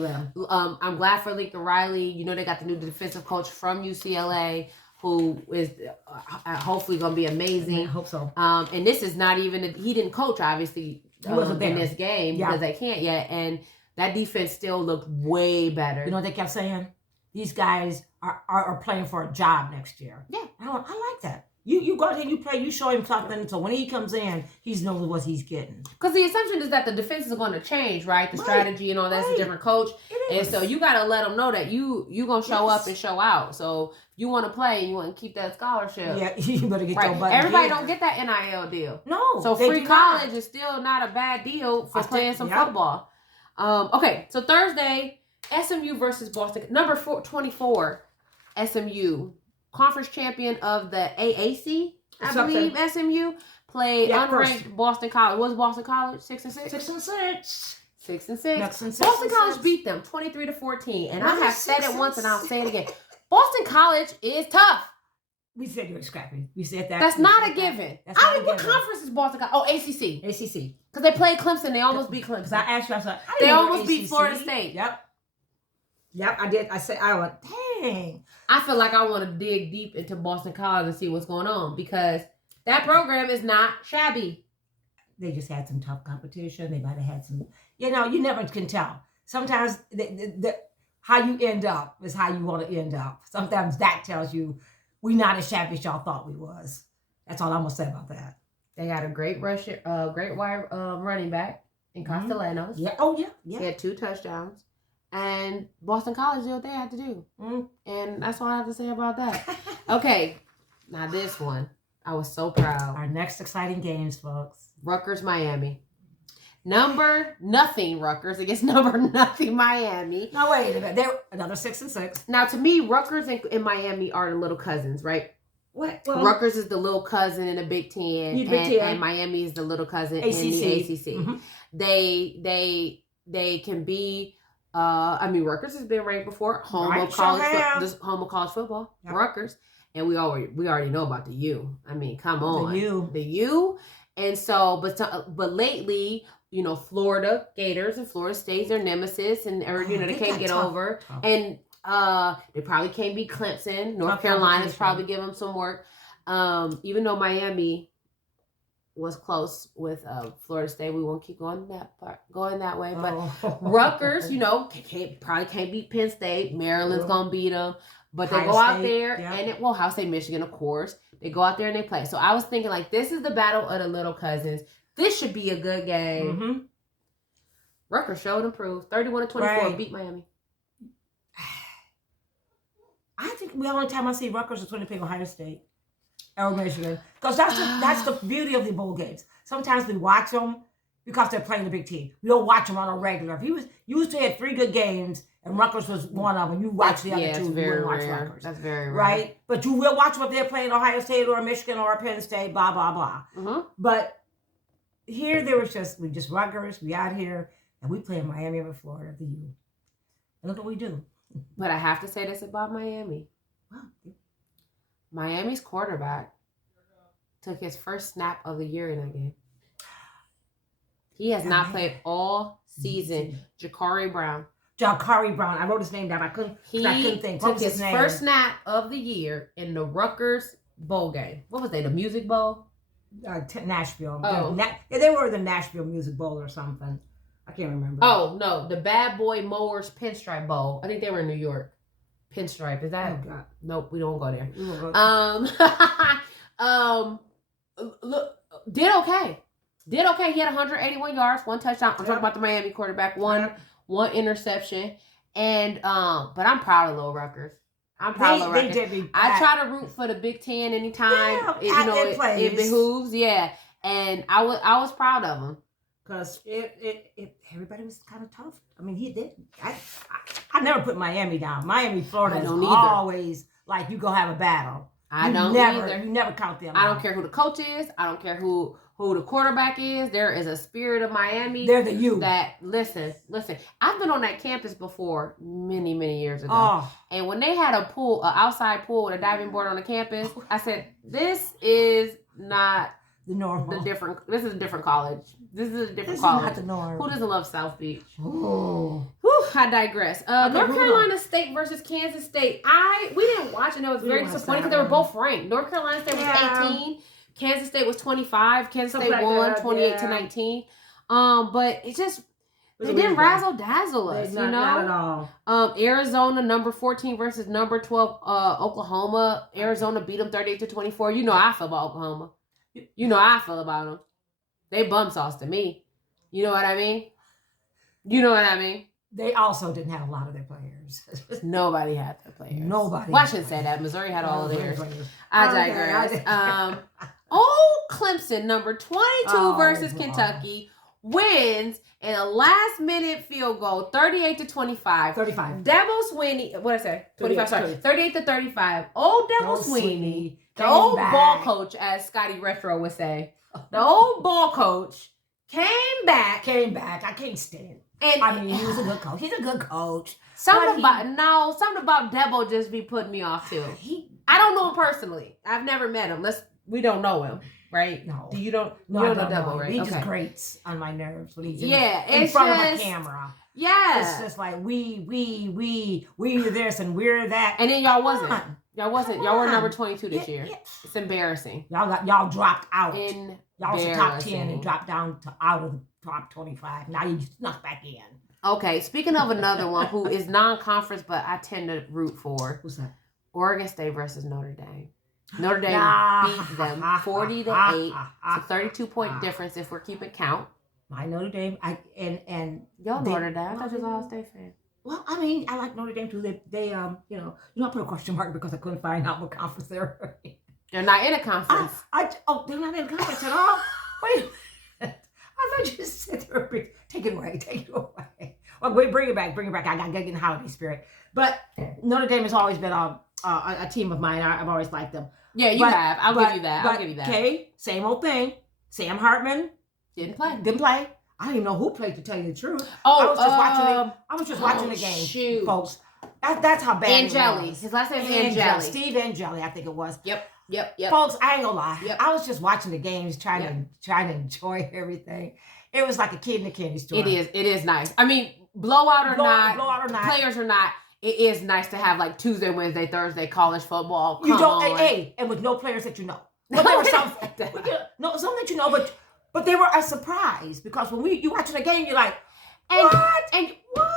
I'm glad for Lincoln Riley. They got the new defensive coach from UCLA who is hopefully going to be amazing. I hope so. And this is not even, he didn't coach, obviously, he wasn't there in this game because they can't yet. And that defense still looked way better. You know what they kept saying? These guys are playing for a job next year. Yeah. I like that. You go out here, you play, you show him something, so when he comes in, he knows what he's getting. Because the assumption is that the defense is going to change, right? The strategy and all that's a different coach. And so you got to let them know that you going to show up and show out. So if you want to play and you want to keep that scholarship. Yeah, you better get your butt. Everybody don't get that NIL deal. No. So free college is still not a bad deal for playing some football. Okay, so Thursday, SMU versus Boston. Number 24, SMU. Conference champion of the AAC, I believe, SMU, played Yeah, unranked Boston College. What was Boston College? 6-6? 6-6. 6-6. Boston College beat them 23-14. And I have said it once and I'll say it again. 6-6. Boston College is tough. We said you were scrappy. We said that. That's not a given. What given. conference is Boston College? Oh, ACC. ACC. Because they played Clemson. They almost beat Clemson. Because I asked you, I was like, they almost beat Florida State. Yep, I did. I went, dang. I feel like I want to dig deep into Boston College and see what's going on because that program is not shabby. They just had some tough competition. They might have had some, you never can tell. Sometimes how you end up is how you want to end up. Sometimes that tells you we're not as shabby as y'all thought we was. That's all I'm going to say about that. They got a great wide running back in Castellanos. Yeah. Oh, yeah. He had 2 touchdowns. And Boston College did what they had to do. And that's all I have to say about that. Okay. Now this one. I was so proud. Our next exciting games, folks. Rutgers, Miami. Number nothing Rutgers against number nothing Miami. No, wait a minute. They're another 6-6. Now, to me, Rutgers and Miami are the little cousins, right? What? Well, Rutgers is the little cousin in the Big Ten, and Miami is the little cousin in the ACC. They can be. Rutgers has been ranked before. Home of college football. Yep. Rutgers, and we already know about the U. I mean, come on, the U. And so, but lately, Florida Gators and Florida State's their nemesis, and they can't get over. Tough. And they probably can't beat Clemson. North Carolina's probably give them some work. Even though Miami was close with Florida State, we won't keep going that way. But Rutgers, probably can't beat Penn State. Maryland's gonna beat them, but they go out there and Ohio State, Michigan, of course. They go out there and they play. So I was thinking, this is the battle of the little cousins. This should be a good game. Rutgers showed and proved. 31-24, beat Miami. I think the only time I see Rutgers is when they play Ohio State or Michigan. Because that's the beauty of the bowl games. Sometimes we watch them because they're playing the big team. We don't watch them on a regular. If you used to have 3 good games and Rutgers was one of them, you watch the other 2. You wouldn't watch Rutgers. That's very rare. Right? But you will watch them if they're playing Ohio State or Michigan or Penn State, blah, blah, blah. But here we just Rutgers, we out here, and we play in Miami or Florida, the U. And look what we do. But I have to say this about Miami. Wow. Miami's quarterback took his first snap of the year in that game. He has not played all season. Ja'Carri Brown. I wrote his name down. I couldn't think. What was his name? First snap of the year in the Rutgers bowl game. What was they? The Music Bowl? Nashville. Oh. They were the Nashville Music Bowl or something. I can't remember. Oh, no. The Bad Boy Mowers Pinstripe Bowl. I think they were in New York. Pinstripe. Is that? Oh, God. Nope. We don't go there. Look, did okay. He had 181 yards, 1 touchdown. I'm talking about the Miami quarterback, one interception, and but I'm proud of Little Rutgers. They did I try to root for the Big Ten anytime it behooves. Yeah, and I was proud of them because everybody was kind of tough. I mean, he did. I never put Miami down. Miami, Florida is always like you gonna have a battle. I don't either. You never count them. I don't care who the coach is. I don't care who the quarterback is. There is a spirit of Miami. They're the U. That listen. I've been on that campus before many, many years ago. And when they had a outside pool with a diving board on the campus, I said, "This is not the normal. This is a different college. This is a different college. Not the norm. Who doesn't love South Beach?" Oh. I digress. North Carolina State versus Kansas State. We didn't watch, and it was very disappointing because they were both ranked. North Carolina State was 18. Kansas State was 25. Kansas State won 28-19. But it just they didn't razzle dazzle us, Not at all. Arizona number 14 versus number 12 Oklahoma. Arizona beat them 38-24. You know how I feel about Oklahoma. You know how I feel about them. They bum sauce to me. You know what I mean? They also didn't have a lot of their players. Nobody had their players. Nobody. Well, I shouldn't say that. Missouri had all of theirs. I digress. Clemson, number 22 versus Kentucky, wins in a last-minute field goal, 38-25. 35. Dabo Swinney, what did I say? 25, sorry. 38-35. Old Dabo Swinney, the old ball coach, as Scotty Retro would say. The old ball coach came back. I can't stand. And I mean, he was a good coach. He's a good coach. Something about Debo just be putting me off too. I don't know him personally. I've never met him. We don't know him, right? No. You don't know Debo, right? He just grates on my nerves when he's in it's front of a camera. Yeah. It's just like we this and we're that. And then y'all were number 22 this year. Yeah. It's embarrassing. Y'all dropped out. Y'all was the top 10 and dropped down to out of the top 25. Now you snuck back in. Okay, speaking of another one who is non-conference, but I tend to root for. Who's that? Oregon State versus Notre Dame. Notre Dame beat them 40-8. It's a 32-point difference if we're keeping count. My Notre Dame, Y'all Notre Dame. I thought you was a Ohio State fan. Well, I mean, I like Notre Dame too. They I put a question mark because I couldn't find out what conference they're in. They're not in a conference. They're not in a conference at all. Wait, I thought you said they were big. Take it away. Well, wait, bring it back. I gotta get in the holiday spirit. But Notre Dame has always been a team of mine. I've always liked them. Yeah, you have. I'll give you that. Okay, same old thing. Sam Hartman didn't play. I don't even know who played, to tell you the truth. Oh, I was just watching the game, shoot. folks. That's how bad Angeli. it was. His last name is Angeli. Steve Angeli, I think it was. Yep. Folks, I ain't gonna lie. Yep. I was just watching the games, trying to enjoy everything. It was like a kid in a candy store. It is nice. I mean, blowout or not, players or not, it is nice to have like Tuesday, Wednesday, Thursday college football. And with no players that you know. But there were some that you know, but they were a surprise because when you watching the game, you're like, what? And what?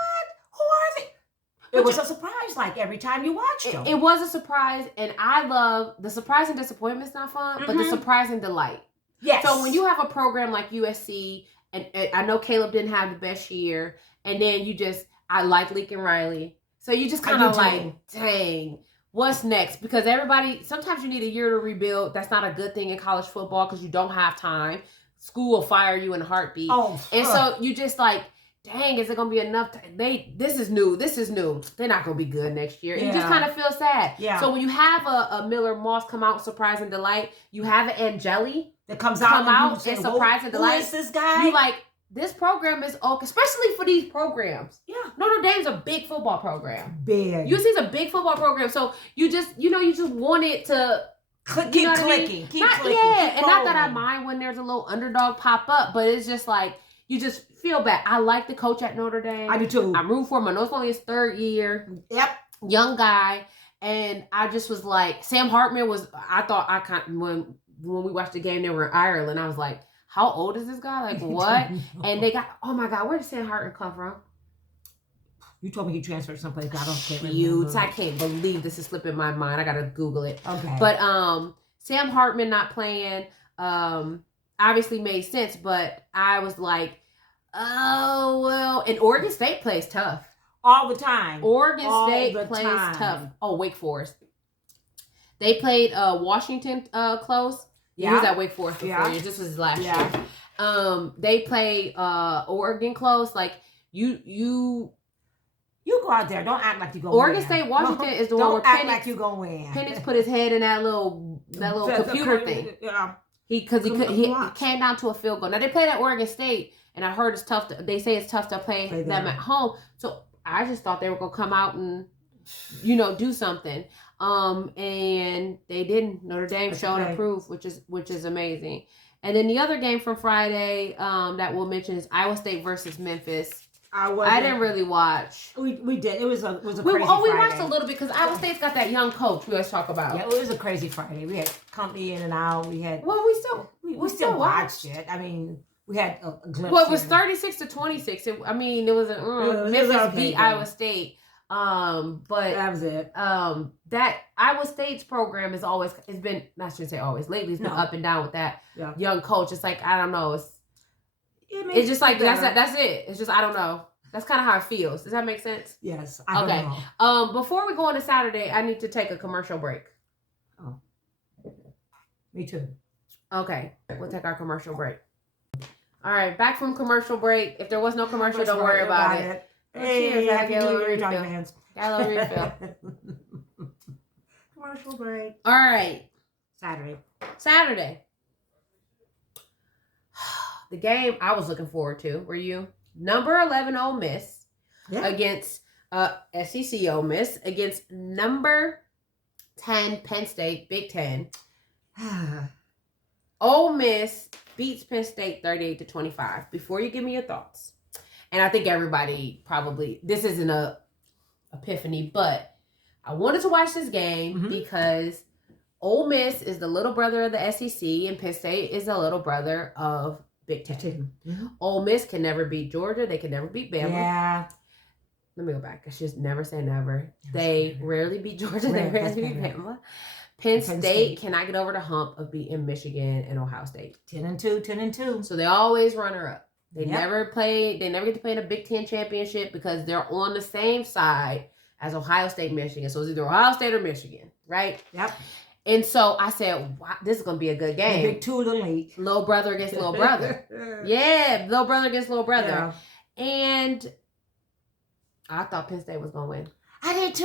Who are they? It was a surprise, like every time you watched them. It was a surprise, and I love the surprise and disappointment's not fun, but the surprise and delight. Yes. So when you have a program like USC, and I know Caleb didn't have the best year, and then I like Lincoln Riley, so you just kind of like, dang, what's next? Because sometimes you need a year to rebuild. That's not a good thing in college football because you don't have time. School will fire you in a heartbeat. So you just like, dang, is it going to be enough? This is new. They're not going to be good next year. Yeah. You just kind of feel sad. Yeah. So when you have a Miller Moss come out, surprise and delight, you have an Angeli that comes out and surprise and delight. Who is this guy? You like, this program is okay, especially for these programs. Yeah. Notre Dame's a big football program. Big. USC's a big football program. So you just want it to keep clicking. Keep clicking. Yeah, and not that I mind when there's a little underdog pop up, but it's just like, you just feel bad. I like the coach at Notre Dame. I do too. I'm rooting for him. I know it's only his third year. Yep. Young guy. And I just was like, Sam Hartman when we watched the game, they were in Ireland. I was like, how old is this guy? Like, what? And they got, oh my God, where did Sam Hartman come from? You told me he transferred someplace. I can't believe this is slipping my mind. I got to Google it. Okay. But Sam Hartman not playing obviously made sense, but I was like, oh, well. And Oregon State plays tough. All the time. Oregon State plays tough. Oh, Wake Forest. They played Washington close. Yeah. He was at Wake Forest for 4 years. This was his last year. They play Oregon close. Like, you go out there. Don't act like you go Oregon State, Washington is the one where Penix, like you go win. Penix put his head in that little computer thing. Yeah. He came down to a field goal. Now they played at Oregon State, and I heard they say it's tough to play them at home. So I just thought they were gonna come out and do something. And they didn't. Notre Dame showed and proved, which is amazing. And then the other game from Friday that we'll mention is Iowa State versus Memphis. I didn't really watch. We did. It was a crazy Friday. We watched a little bit because Iowa State's got that young coach we always talk about. Yeah, it was a crazy Friday. We had company in and out. We still watched it. I mean, we had a glimpse. Well, it was 36-26. It was Memphis beat Iowa State. But that was it. That Iowa State's program has been, I shouldn't say always, lately it's been up and down with that young coach. It's like, I don't know. It's just like that's it. It's just, I don't know. That's kind of how it feels. Does that make sense? Yes. I don't know. Before we go into Saturday, I need to take a commercial break. Oh. Me too. Okay. We'll take our commercial break. All right. Back from commercial break. If there was no commercial, don't worry about it. Hey, cheers. Happy New Year, Johnny Vance. Got a little refill. Commercial break. All right. Saturday. The game I was looking forward to, were you? Number 11 Ole Miss against SEC Ole Miss against number 10 Penn State, Big Ten. Ole Miss beats Penn State 38-25. Before you give me your thoughts, and I think everybody probably, this isn't a epiphany, but I wanted to watch this game because Ole Miss is the little brother of the SEC and Penn State is the little brother of Big Ten. Ole Miss can never beat Georgia. They can never beat Bama. Yeah. Let me go back. I should never say never. They rarely beat Georgia. They rarely beat Bama. Penn State cannot get over the hump of beating Michigan and Ohio State. 10-2. So they always runner up. They never get to play in a Big Ten championship because they're on the same side as Ohio State, Michigan. So it's either Ohio State or Michigan, right? Yep. And so I said, wow, this is going to be a good game. The big two of the league. Little brother against little brother. Yeah, little brother against little brother. Yeah. And I thought Penn State was going to win. I did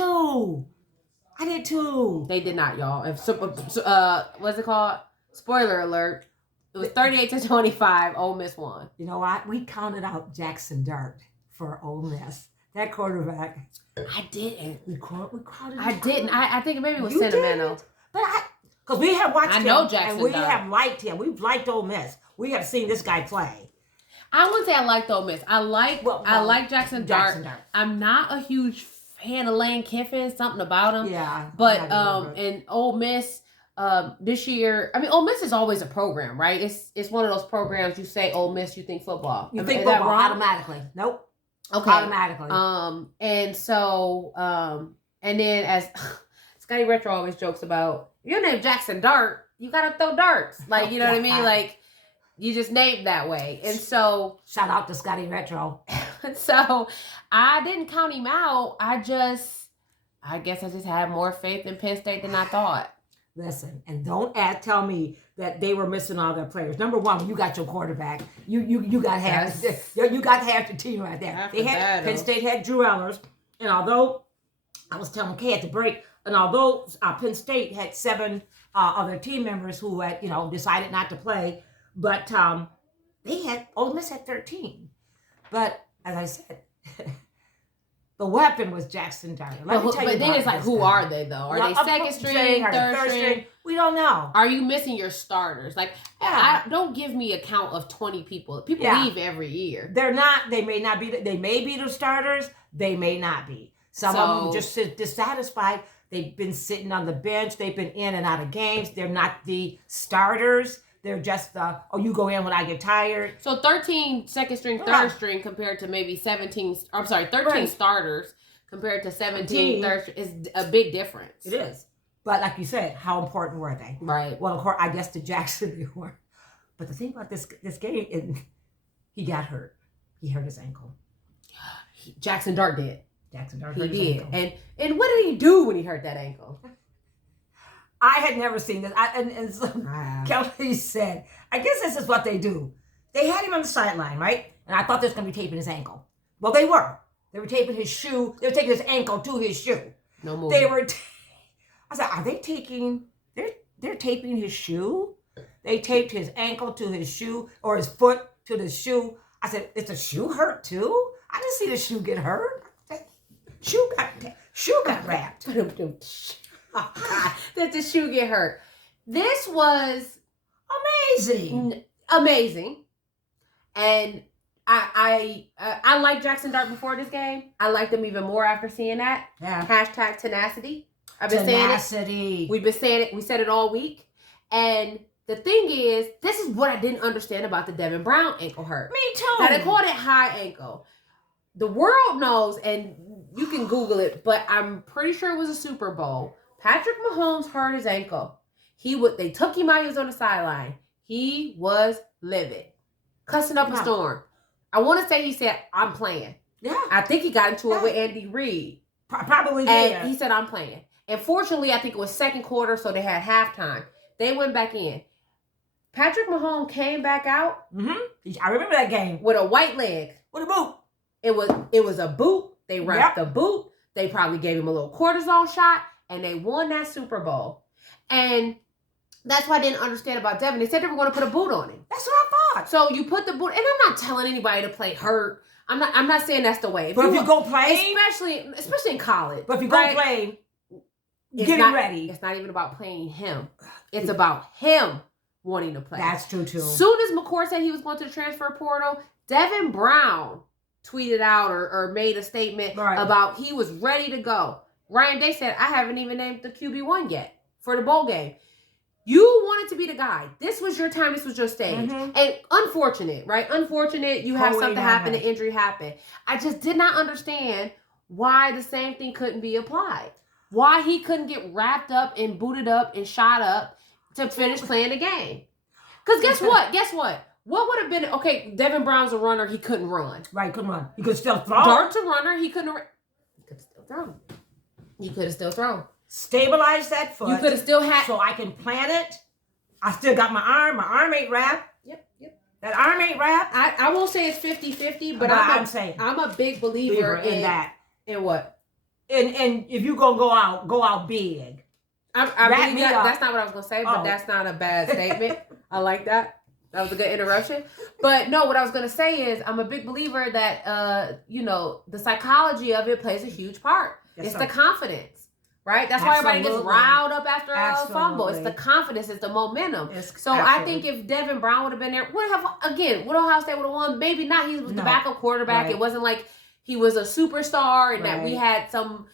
too. They did not, y'all. What's it called? Spoiler alert. It was 38-25. Ole Miss won. You know what? We counted out Jackson Dart for Ole Miss. That quarterback. I didn't. We counted. I didn't. I think maybe it was sentimental. Didn't? But because we have watched him. I know Jackson and we Dart. have liked him. We've liked Ole Miss. We have seen this guy play. I wouldn't say I liked Ole Miss. I like Jackson Dart. I'm not a huge fan of Lane Kiffin. Something about him. Yeah. But and Ole Miss this year, I mean, Ole Miss is always a program, right? It's one of those programs. You say Ole Miss, you think football. You think football automatically? Nope. Okay. Automatically. And so and then as Scotty Retro always jokes about, your name Jackson Dart, you gotta throw darts. Like, you know what I mean? Like, you just named that way. And so shout out to Scotty Retro. So I didn't count him out. I guess I just had more faith in Penn State than I thought. Listen, and don't tell me that they were missing all their players. Number one, when you got your quarterback, you got half the team right there. Penn State had Drew Ellers, and although I was telling Kay at the break, and although Penn State had 7 other team members who had decided not to play, but Ole Miss had 13. But as I said. The weapon was Jackson Dart. Let me tell you. But then it's like, who are they though? Are they second string, third string? We don't know. Are you missing your starters? Like, don't give me a count of 20 people. People leave every year. They're not. They may not be. They may be the starters. They may not be. Some of them just dissatisfied. They've been sitting on the bench. They've been in and out of games. They're not the starters. They're just you go in when I get tired. So 13 second string, third string compared to maybe 13 starters compared to 17 third string is a big difference. It is. But like you said, how important were they? Right. Well, of course, I guess to Jackson they were. But the thing about this game, he got hurt. He hurt his ankle. Jackson Dart did. Jackson Dart hurt his ankle. And what did he do when he hurt that ankle? I had never seen this. Kelly said, I guess this is what they do. They had him on the sideline, right? And I thought they was going to be taping his ankle. Well, they were. They were taping his shoe. They were taking his ankle to his shoe. No more. I said, are they taking, they're taping his shoe? They taped his ankle to his shoe or his foot to the shoe. I said, is the shoe hurt too? I didn't see the shoe get hurt. Shoe got wrapped. Oh, God, that the shoe get hurt. This was amazing, and I liked Jackson Dart before this game. I liked him even more after seeing that. Yeah. Hashtag tenacity. I've been saying it. We've been saying it. We said it all week. And the thing is, this is what I didn't understand about the Devin Brown ankle hurt. Me too. Now they called it high ankle. The world knows, and you can Google it, but I'm pretty sure it was a Super Bowl. Patrick Mahomes hurt his ankle. They took him out. He was on the sideline. He was livid, cussing up a storm. I want to say he said, "I'm playing." Yeah. I think he got into it with Andy Reid. Probably. And he said, "I'm playing." And fortunately, I think it was second quarter, so they had halftime. They went back in. Patrick Mahomes came back out. Mm-hmm. I remember that game with a white leg. With a boot. It was a boot. They wrapped the boot. They probably gave him a little cortisone shot. And they won that Super Bowl. And That's what I didn't understand about Devin. They said they were going to put a boot on him. That's what I thought. So you put the boot, and I'm not telling anybody to play hurt. I'm not saying that's the way. But if you go play, especially in college. But if you go play, get ready. It's not even about playing him. It's about him wanting to play. That's true too. Soon as McCord said he was going to the transfer portal, Devin Brown tweeted out or made a statement about he was ready to go. Ryan Day said, I haven't even named the QB1 yet for the bowl game. You wanted to be the guy. This was your time. This was your stage. And unfortunate, right? Unfortunate. You have something happen, an injury happen. I just did not understand why the same thing couldn't be applied. Why he couldn't get wrapped up and booted up and shot up to finish playing the game. Because guess what? What would have been, okay, Devin Brown's a runner. He couldn't run. Right, couldn't run. He could still throw. Dart's a runner. He couldn't He could still throw. He could have still thrown. Stabilize that foot. You could have still had. So I can plant it. I still got my arm. My arm ain't wrapped. Yep. That arm ain't wrapped. I won't say it's 50-50, but I'm a big believer in that. In what? And if you gonna go out big. I believe that's not what I was gonna say, but that's not a bad statement. I like that. That was a good interruption. But no, what I was gonna say is I'm a big believer that the psychology of it plays a huge part. Yes, it's the confidence. Right? That's why everybody gets riled up after a fumble. It's the confidence. It's the momentum. I think if Devin Brown would have been there, would Ohio State would have won? Maybe not. He was the backup quarterback. Right. It wasn't like he was a superstar and that we had some,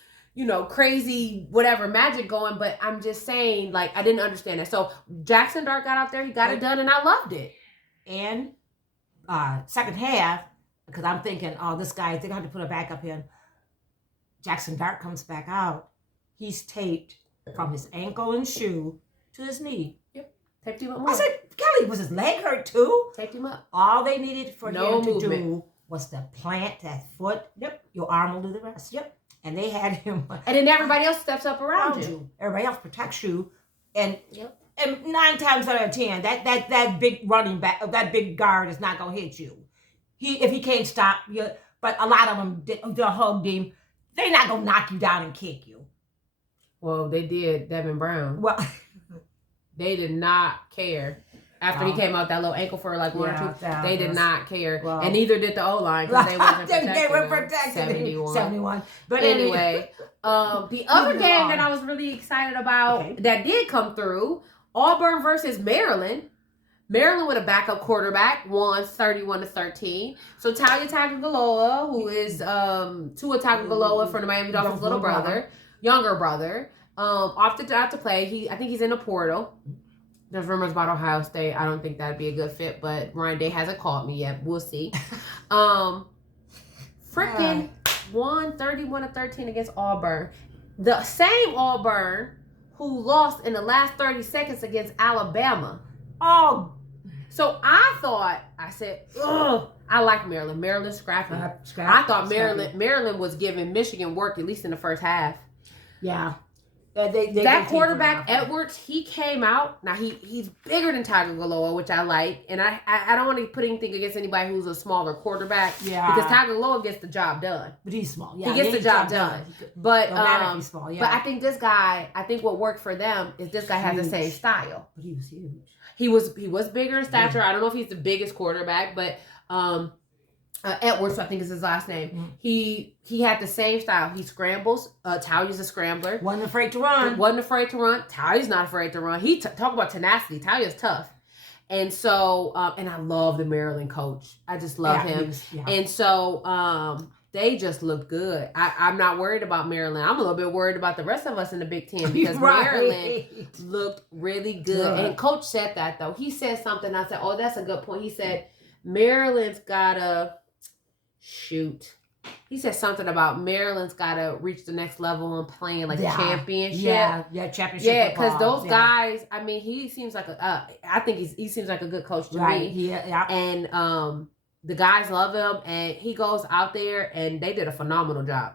crazy whatever magic going. But I'm just saying, like, I didn't understand that. So Jackson Dart got out there. He got it done, and I loved it. And second half, because I'm thinking, this guy, they're going to have to put a backup in. Jackson Dart comes back out. He's taped from his ankle and shoe to his knee. Yep. Taped him up more. I said, Kelly, was his leg hurt too? Taped him up. All they needed for him to do was to plant that foot. Yep. Your arm will do the rest. Yep. And they had him. And then everybody else steps up around you. Everybody else protects you. And 9 times out of 10, that big running back, that big guard is not going to hit you. If he can't stop you, but a lot of them, they hugged him. They're not going to knock you down and kick you. Well, they did Devin Brown. Well, they did not care. After he came out that little ankle for like 1 or 2, they did not care. Well, and neither did the O-line because they wasn't protected. They were protected. 71. But anyway, the other game that I was really excited about that did come through, Auburn versus Maryland. Maryland with a backup quarterback won 31-13. So Talia Tagovailoa, who is Tua Tagovailoa from the Miami Dolphins' younger brother, opted out to play. I think he's in the portal. There's rumors about Ohio State. I don't think that'd be a good fit, but Ryan Day hasn't called me yet. We'll see. Freaking won 31-13 against Auburn. The same Auburn who lost in the last 30 seconds against Alabama. Oh. So I said, ugh. I like Maryland. Maryland's scrappy. I thought Maryland was giving Michigan work, at least in the first half. Yeah. That quarterback, Edwards, he came out. Now, he's bigger than Tagovailoa, which I like. And I don't want to put anything against anybody who's a smaller quarterback. Yeah. Because Tagovailoa gets the job done. But he's small. Yeah. He gets the job done. But, he's small, but I think what worked for them is this guy has the same style. But he was huge. He was bigger in stature. Yeah. I don't know if he's the biggest quarterback, but Edwards, I think is his last name. Mm-hmm. He had the same style. He scrambles. Talia's a scrambler. Wasn't afraid to run. Talia's not afraid to run. He talk about tenacity. Talia's tough. And so, and I love the Maryland coach. I just love him. And so, they just look good. I'm not worried about Maryland. I'm a little bit worried about the rest of us in the Big Ten because Maryland looked really good. And Coach said that, though. He said something. I said, oh, that's a good point. He said, Maryland's got to shoot. He said something about Maryland's got to reach the next level and playing like a championship. Yeah, championship. Yeah, because those guys, I mean, he seems like I think he seems like a good coach to me. Yeah. And the guys love him, and he goes out there, and they did a phenomenal job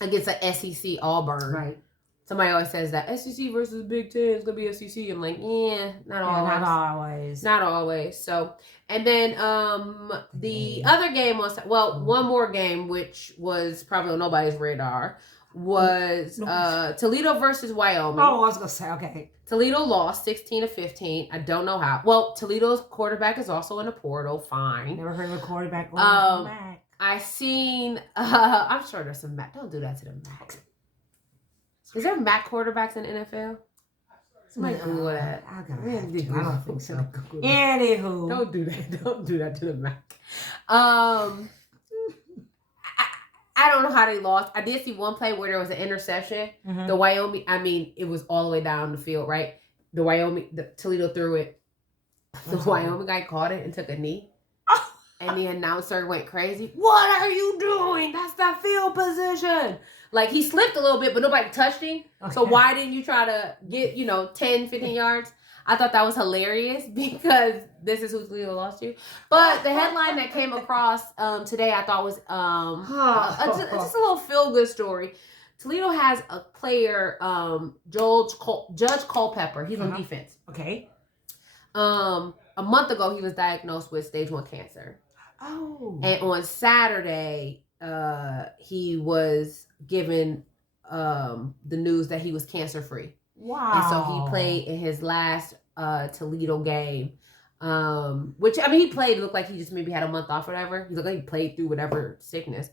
against an SEC Auburn. Right. Somebody always says that SEC versus Big Ten is gonna be SEC. I'm like, not always. Not always. So, and then the other game was one more game, which was probably on nobody's radar. was Toledo versus Wyoming. Oh, I was gonna say, okay. Toledo lost 16-15. I don't know how. Well, Toledo's quarterback is also in the portal. Fine. Never heard of a quarterback going back. I seen. I'm sure there's some Mac. Don't do that to the Mac. Is there Mac quarterbacks in the NFL? Somebody Google that. I don't think so. Anywho, don't do that. Don't do that to the Mac. I don't know how they lost. I did see one play where there was an interception. Mm-hmm. The Wyoming, I mean, it was all the way down the field, right? The Toledo threw it. The Wyoming guy caught it and took a knee. Oh. And the announcer went crazy. What are you doing? That's the field position. Like, he slipped a little bit, but nobody touched him. Okay. So why didn't you try to get, 10, 15 yards? I thought that was hilarious because this is who Toledo lost to. But the headline that came across today I thought was just a little feel-good story. Toledo has a player, Judge Culpepper. He's on defense. Okay. A month ago, he was diagnosed with stage 1 cancer. Oh. And on Saturday, he was given the news that he was cancer-free. Wow. And so he played in his last Toledo game, which, I mean, he played, it looked like he just maybe had a month off or whatever. He looked like he played through whatever sickness.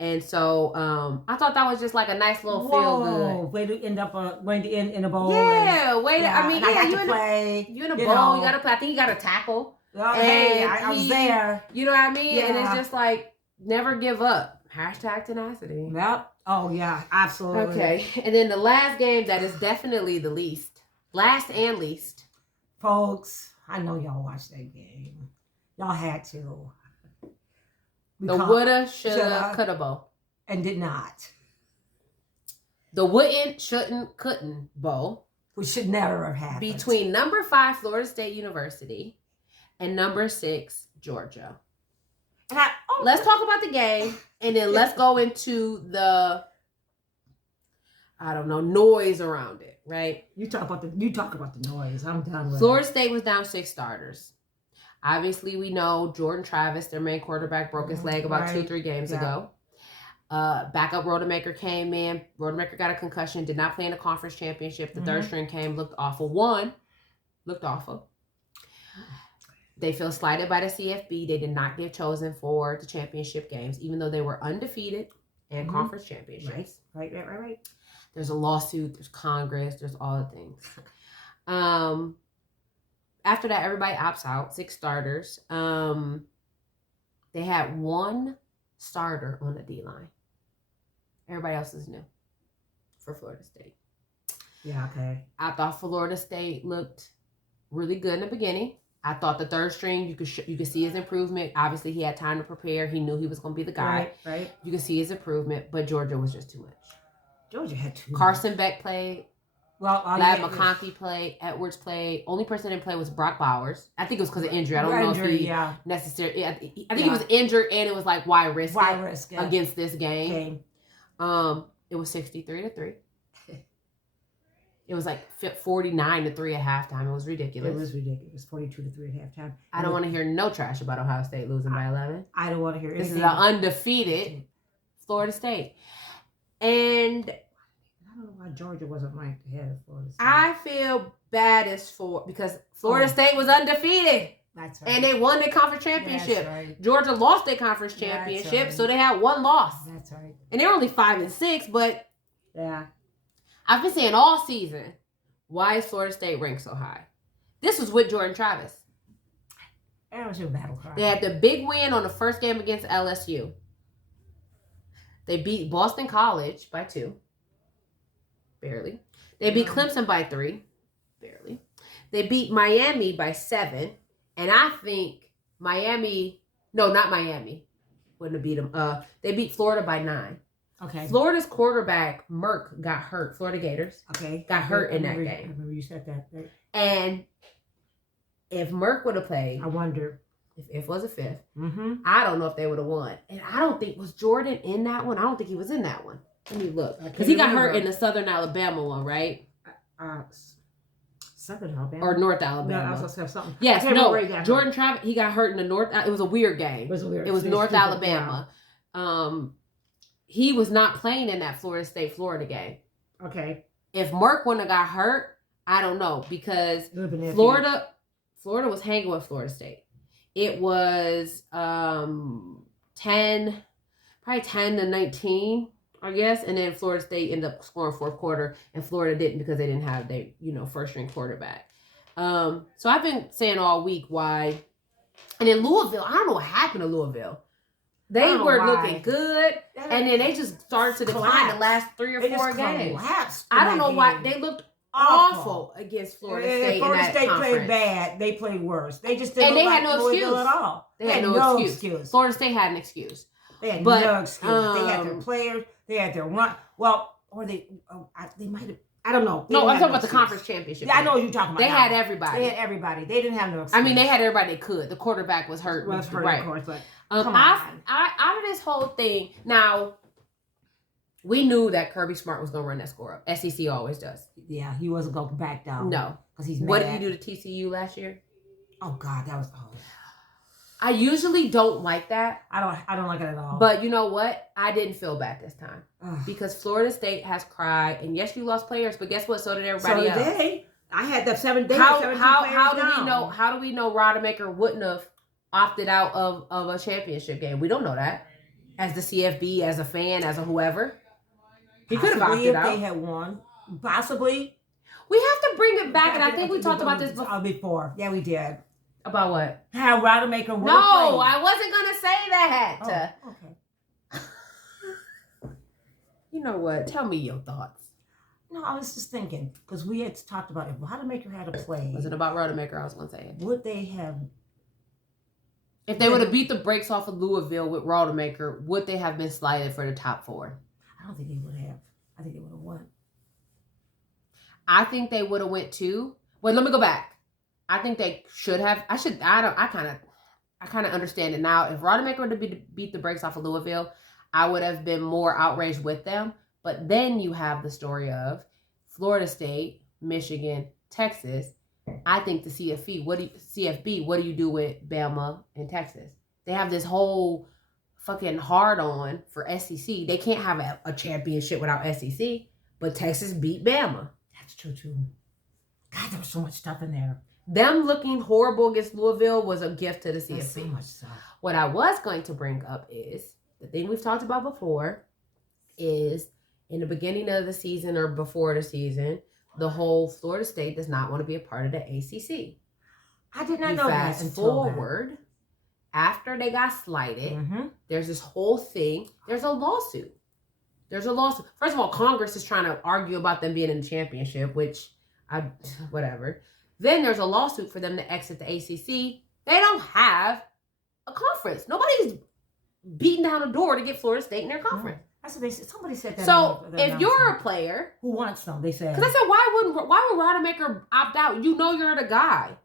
And so I thought that was just like a nice little feel-good. Way to end up in a bowl. Yeah, you in a bowl, you got to play. I think you got to tackle. Oh, hey, I was there. You know what I mean? Yeah. And it's just like, never give up. Hashtag tenacity. Yep. Oh, yeah, absolutely. Okay. And then the last game that is definitely the least. Last and least. Folks, I know y'all watched that game. Y'all had to. The woulda, shoulda, coulda bowl. And did not. The wouldn't, shouldn't, couldn't bowl. Which should never have happened. Between number 5, Florida State University, and number 6, Georgia. And let's talk about the game, and then let's go into the, I don't know, noise around it, right? You talk about the noise. I'm done with Florida State was down 6 starters. Obviously, we know Jordan Travis, their main quarterback, broke his leg about 2-3 games ago. Backup Rodemaker came in. Rodemaker got a concussion, did not play in the conference championship. The third string came, looked awful. Looked awful. They feel slighted by the CFB. They did not get chosen for the championship games, even though they were undefeated in conference championships. Right. There's a lawsuit. There's Congress. There's all the things. After that, everybody opts out. 6 starters. They had 1 starter on the D-line. Everybody else is new for Florida State. Yeah, okay. I thought Florida State looked really good in the beginning. I thought the third string, you could see his improvement. Obviously, he had time to prepare. He knew he was going to be the guy. Right. You could see his improvement, but Georgia was just too much. Georgia had too much. Carson Beck played. Well, Lad McConkey played. Edwards played. Only person that didn't play was Brock Bowers. I think it was because of injury. I don't know if he necessarily. I think he was injured, and it was like, why risk it against this game? It was 63-3. It was like 49-3 at halftime. It was ridiculous. It was ridiculous. 42-3 at halftime. I don't want to hear no trash about Ohio State losing by 11. I don't want to hear anything. This is an undefeated Florida State. And I don't know why Georgia wasn't ranked ahead of Florida State. I feel bad because Florida State was undefeated. That's right. And they won their conference championship. That's right. Georgia lost their conference championship, so they had 1 loss. That's right. And they're only 5-6, but yeah. I've been saying all season, why is Florida State ranked so high? This was with Jordan Travis. That was your battle cry. They had the big win on the first game against LSU. They beat Boston College by 2. Barely. They beat Clemson by 3. Barely. They beat Miami by 7. And I think not Miami. Wouldn't have beat them. They beat Florida by 9. Okay. Florida's quarterback, Merck, got hurt. Florida Gators. Okay. Got hurt in that game. I remember you said that. And if Merck would have played, I wonder. If it was a 5th, I don't know if they would have won. And I don't think, was Jordan in that one? I don't think he was in that one. Let me look. Because he got hurt in the Southern Alabama one, right? Southern Alabama? Or North Alabama. No, I was going to say something. Yes, no. Jordan Travis, he got hurt in the North. It was a weird game. It was North Alabama. he was not playing in that Florida State-Florida game. Okay. If Merck wouldn't have got hurt, I don't know, because Florida was hanging with Florida State. It was 10 to 19, I guess, and then Florida State ended up scoring fourth quarter, and Florida didn't because they didn't have their first string quarterback. So I've been saying all week why. And in Louisville, I don't know what happened to Louisville. They were looking good, and then they just started to decline the last 3 or 4 games. I don't know why. They looked awful against Florida State. Florida State conference. Played bad. They played worse. They just didn't. And they look had like no Louisville excuse at all. They had no excuse. Florida State had an excuse. They had no excuse. They had their players. They had their run. Well, or they might have. I don't know. No, I'm talking about the conference championship. Yeah, I know what you're talking about. They had everybody. They had everybody. They didn't have no excuse. I mean, they had everybody they could. The quarterback was hurt. Right. Of course, but come on. Out of this whole thing, now, we knew that Kirby Smart was going to run that score up. SEC always does. Yeah, he wasn't going to back down. No. Because he's mad. What did you do to TCU last year? Oh, God, that was... I usually don't like that. I don't like it at all. But you know what? I didn't feel bad this time. Because Florida State has cried, and yes, you lost players, but guess what? So did everybody else. So did they. I had that 7 days. How do we know Rodemaker wouldn't have opted out of a championship game? We don't know that. As the CFB, as a fan, as a whoever. He could have opted out. If they had won. Possibly. We have to bring it back, and I think we talked about this before. Yeah, we did. About what? How Rodemaker would No, I wasn't going to say that. Oh, okay. You know what? Tell me your thoughts. No, I was just thinking, because we had talked about if Rodemaker had a play. Was it about Rodemaker? I was going to say it. Would they have... If they would have beat the brakes off of Louisville with Rodemaker, would they have been slided for the top 4? I don't think they would have. I think they would have won. I think they would have went too. Wait, let me go back. I think they should have. I kind of understand it now. If Rodemaker would have beat the brakes off of Louisville, I would have been more outraged with them. But then you have the story of Florida State, Michigan, Texas. I think the CFB, what do you do with Bama and Texas? They have this whole fucking hard on for SEC. They can't have a championship without SEC. But Texas beat Bama. That's true too. God, there was so much stuff in there. Them looking horrible against Louisville was a gift to the CFB. That's so much stuff. What I was going to bring up is the thing we've talked about before is in the beginning of the season or before the season, the whole Florida State does not want to be a part of the ACC. I did not know that. Fast forward, after they got slighted, there's this whole thing. There's a lawsuit. First of all, Congress is trying to argue about them being in the championship, which whatever. Then there's a lawsuit for them to exit the ACC. They don't have a conference. Nobody's beating down a door to get Florida State in their conference. That's what they said. Somebody said that. So if you're a player who wants them, they said. Because I said, why would Rodemaker opt out? You know you're the guy.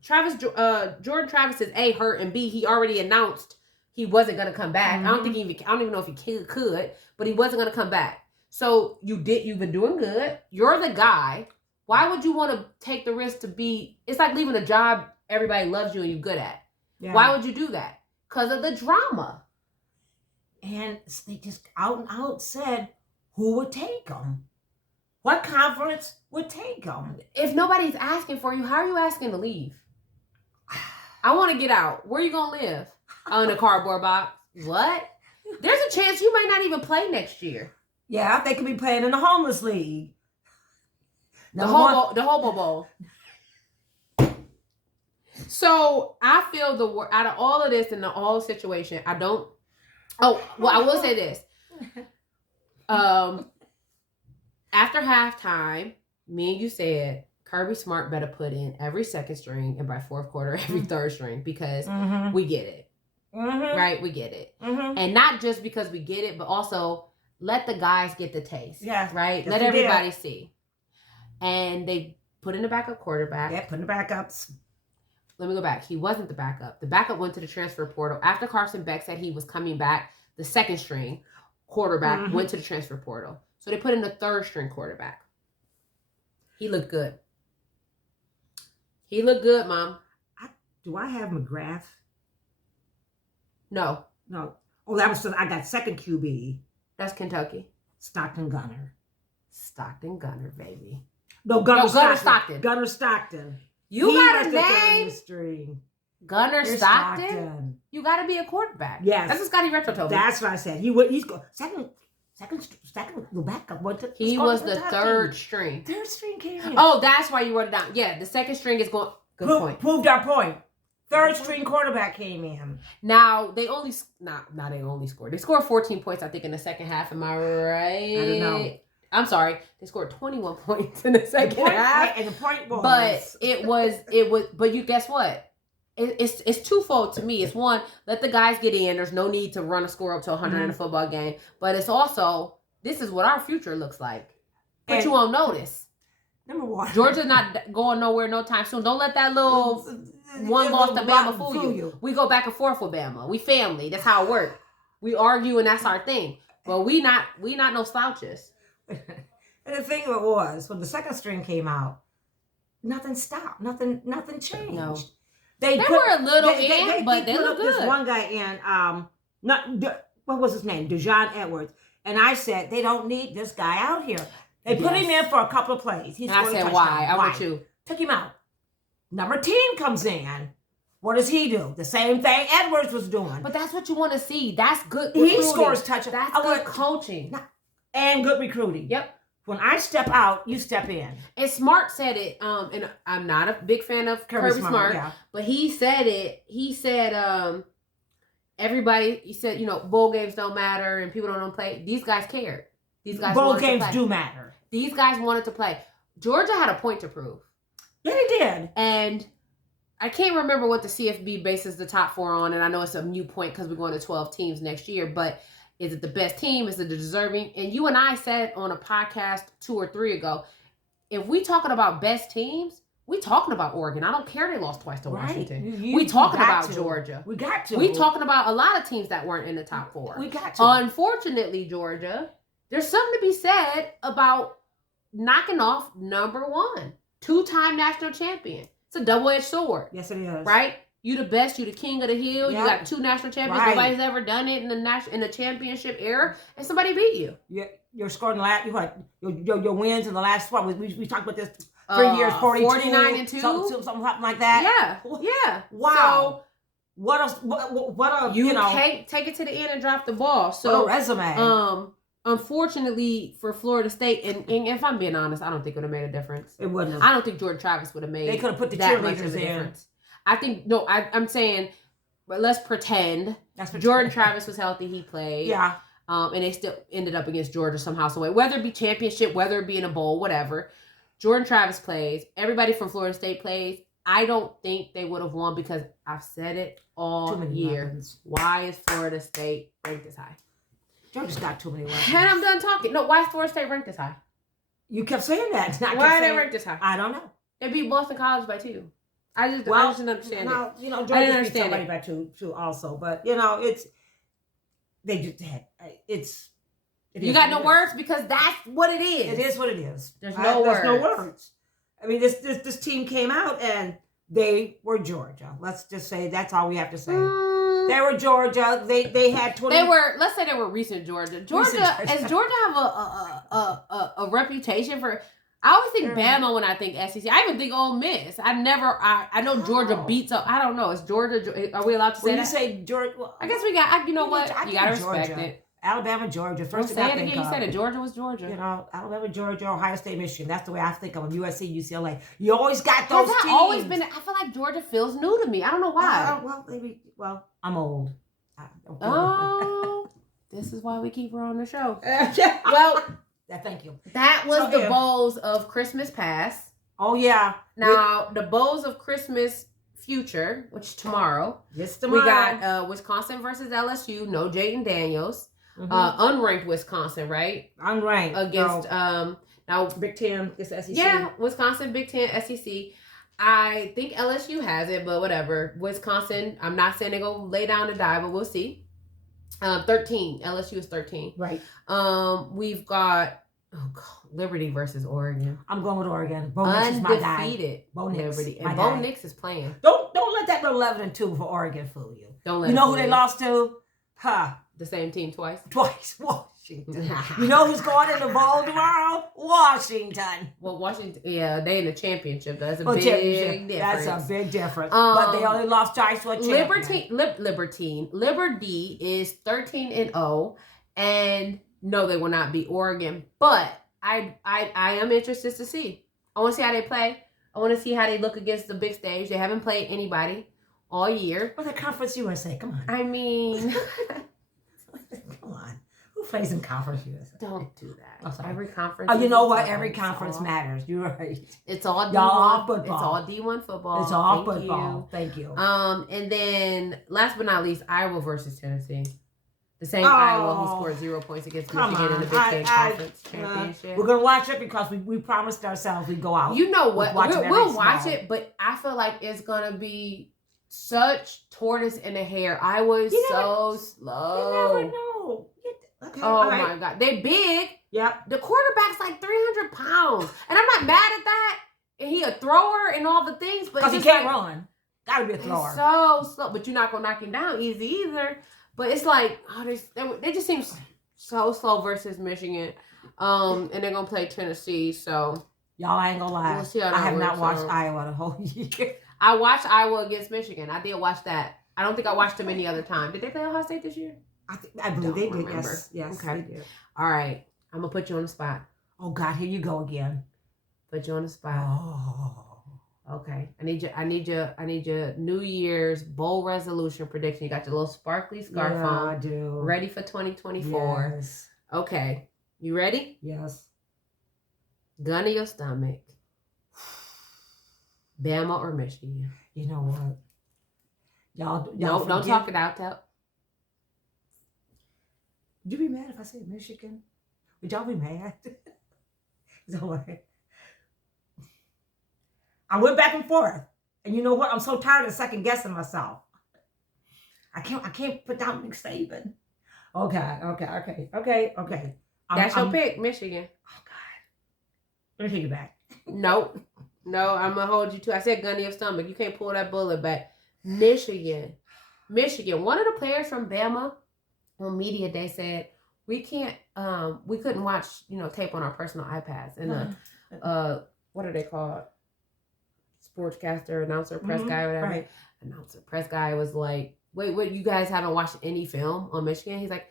Jordan Travis is A, hurt, and B, he already announced he wasn't gonna come back. I don't even know if he could, but he wasn't gonna come back. So you've been doing good. You're the guy. Why would you want to take the risk to be? It's like leaving a job everybody loves you and you're good at. Yeah. Why would you do that? Because of the drama. And they just out and out said who would take them. What conference would take them? If nobody's asking for you, how are you asking to leave? I want to get out. Where are you going to live? In a cardboard box. What? There's a chance you might not even play next year. Yeah, they could be playing in the homeless league. The Hobo Bowl. So I feel out of all of this and the whole situation, I don't. Oh, well, I will say this. After halftime, me and you said Kirby Smart better put in every second string and by fourth quarter every third string because we get it, right? We get it, and not just because we get it, but also let the guys get the taste. Yeah, right. Let everybody see. And they put in a backup quarterback. Yeah, put in the backups. Let me go back. He wasn't the backup. The backup went to the transfer portal. After Carson Beck said he was coming back, the second string quarterback went to the transfer portal. So they put in a third string quarterback. He looked good. He looked good, Mom. Do I have McGrath? No. Oh, that was I got second QB. That's Kentucky. Stockton Gunner. Stockton Gunner, baby. No, Gunner Stockton. Gunner Stockton. You got a name? String. Gunner Stockton? You got to be a quarterback. Yes. That's what Scotty Retro told me. That's what I said. He's second backup. He was the third string. Third string came in. Oh, that's why you wrote it down. Yeah, the second string is going. Good point. Proved our point. Third string quarterback came in. Now they only scored. They scored 14 points, I think, in the second half. Am I right? I don't know. I'm sorry. They scored 21 points in the second half. And the point was, but it was. But you guess what? It's twofold to me. It's one, let the guys get in. There's no need to run a score up to 100 in a football game. But it's also, this is what our future looks like. Put you on notice. Number one, Georgia's not going nowhere no time soon. Don't let that little one loss to Bama fool you. We go back and forth with Bama. We family. That's how it works. We argue and that's our thing. But we not no slouches. And the thing of it was, when the second string came out, nothing stopped. Nothing changed. No. They were a little but they look good. This one guy in, what was his name? Dejon Edwards. And I said, they don't need this guy out here. They put him in for a couple of plays. And I said, why? I want you. Took him out. Number 10 comes in. What does he do? The same thing Edwards was doing. But that's what you want to see. That's good recruiting. He scores touchdowns. That's good coaching. And good recruiting. Yep. When I step out, you step in. And Smart said it, and I'm not a big fan of Kirby Smart, but he said it. He said, everybody, he said, bowl games don't matter and people don't play. These guys cared. These guys bowl games do matter. These guys wanted to play. Georgia had a point to prove. Yeah, they did. And I can't remember what the CFB bases the top 4 on, and I know it's a new point because we're going to 12 teams next year, but is it the best team? Is it the deserving? And you and I said on a podcast 2 or 3 ago, if we talking about best teams, we talking about Oregon. I don't care they lost twice to Washington. We talking about Georgia. We got to. We talking about a lot of teams that weren't in the top 4. We got to. Unfortunately, Georgia, there's something to be said about knocking off number 1. 2-time national champion. It's a double-edged sword. Yes, it is. Right? You the best. You the king of the hill. Yep. You got 2 national champions. Right. Nobody's ever done it in the championship era, and somebody beat you. You're scoring your wins in the last what we talked about this 3 years, 49-2, something like that. Yeah. Wow. So, what a you can't take it to the end and drop the ball. So what a resume. Unfortunately for Florida State, and if I'm being honest, I don't think it would have made a difference. It wouldn't have. I don't think Jordan Travis would have made. They could have put the that much of cheerleaders a in. Difference. I think I'm saying, but let's pretend Jordan Travis was healthy. He played. Yeah. And they still ended up against Georgia somehow, some way. Whether it be championship, whether it be in a bowl, whatever. Jordan Travis plays. Everybody from Florida State plays. I don't think they would have won because I've said it all year. Weapons. Why is Florida State ranked this high? Georgia's got too many weapons. And I'm done talking. No, why is Florida State ranked this high? You kept saying that. Why are they ranked this high? I don't know. They beat Boston College by 2. I just didn't understand it. Georgia beat somebody by 2 also, but they just had it's. You got no words because that's what it is. It is what it is. There's no words. I mean, this team came out and they were Georgia. Let's just say that's all we have to say. They were Georgia. They had 20. Let's say they were recent Georgia. Does Georgia have a reputation for? I always think Bama when I think SEC. I even think Ole Miss. I know Georgia beats up. I don't know. Is Georgia? Are we allowed to say that? You say Georgia. Well, I guess we got. You know what? You gotta respect it. Alabama, Georgia. First thing I think of. You said it. Georgia was Georgia. Alabama, Georgia, Ohio State, Michigan. That's the way I think of them. USC, UCLA. You always got those teams. Always been. I feel like Georgia feels new to me. I don't know why. Well, I'm old. This is why we keep her on the show. Well. Thank you. That was the bowls of Christmas past. Oh, yeah. Now, the bowls of Christmas future, which is tomorrow. Yes, tomorrow. We got Wisconsin versus LSU. No Jaden Daniels. Unranked Wisconsin, right? Unranked. Against, now Big Ten against SEC. Yeah, Wisconsin, Big Ten, SEC. I think LSU has it, but whatever. Wisconsin, I'm not saying they're going to lay down and die, but we'll see. 13. LSU is 13. Right. We've got Liberty versus Oregon. I'm going with Oregon. Bo Nix is my guy. Undefeated. Bo Nix. Liberty. And Bo Nix is playing. Don't let that 11-2 for Oregon fool you. Don't let you know who they lost to? The same team twice. Twice. Well, Washington. You know who's going in the bowl tomorrow? Washington. Well, Washington, yeah, they in the championship. That's a big Championship. difference. That's a big difference. But they only lost twice to a champion. Liberty is 13-0, and no, they will not beat Oregon. But I am interested to see. I want to see how they play. I want to see how they look against the big stage. They haven't played anybody all year. Well, the Conference USA. Come on. I mean, come on. Who plays in Conference USA? Don't do that. Oh, sorry. Every conference. Oh, you know what? Every conference matters. You're right. It's all D1. Y'all all football. It's all D1 football. It's all football. Thank you. And then last but not least, Iowa versus Tennessee. The same Iowa who scored 0 points against Michigan in the Big Ten Conference Championship. We're gonna watch it because we promised ourselves we'd go out. You know what? We'll watch it, but I feel like it's gonna be such tortoise in the hair. Iowa is so slow. You never know. Okay, oh my God, they big. Yep. The quarterback's like 300 pounds, and I'm not mad at that. And he a thrower and all the things, but because he can't run. Gotta be a thrower. So slow, but you're not gonna knock him down easy either. But it's like, they just seem so slow versus Michigan. And they're going to play Tennessee, so. Y'all, I ain't gonna lie. We'll see how that I have not watched Iowa the whole year. I watched Iowa against Michigan. I did watch that. I don't think I watched them any other time. Did they play Ohio State this year? I believe they did. Yes. Okay. They did. All right. I'm going to put you on the spot. Oh, God, here you go again. Put you on the spot. Oh. Okay, I need your New Year's bowl resolution prediction. You got your little sparkly scarf on. I do. Ready for 2024. Yes. Okay, you ready? Yes. Gun to your stomach. Bama or Michigan? You know what? Y'all no, don't talk it out. Would you be mad if I said Michigan? Would y'all be mad? Don't worry. I went back and forth, and you know what? I'm so tired of second guessing myself. I can't put down Nick Saban. Okay. That's your pick, Michigan. Oh God, let me take it back. Nope. No, I'm gonna hold you to. I said gun to your stomach. You can't pull that bullet back. Michigan. One of the players from Bama on media day said we couldn't watch tape on our personal iPads and what are they called? Sportscaster, announcer, press guy, whatever. Right. Announcer, press guy was like, wait, what? You guys haven't watched any film on Michigan? He's like,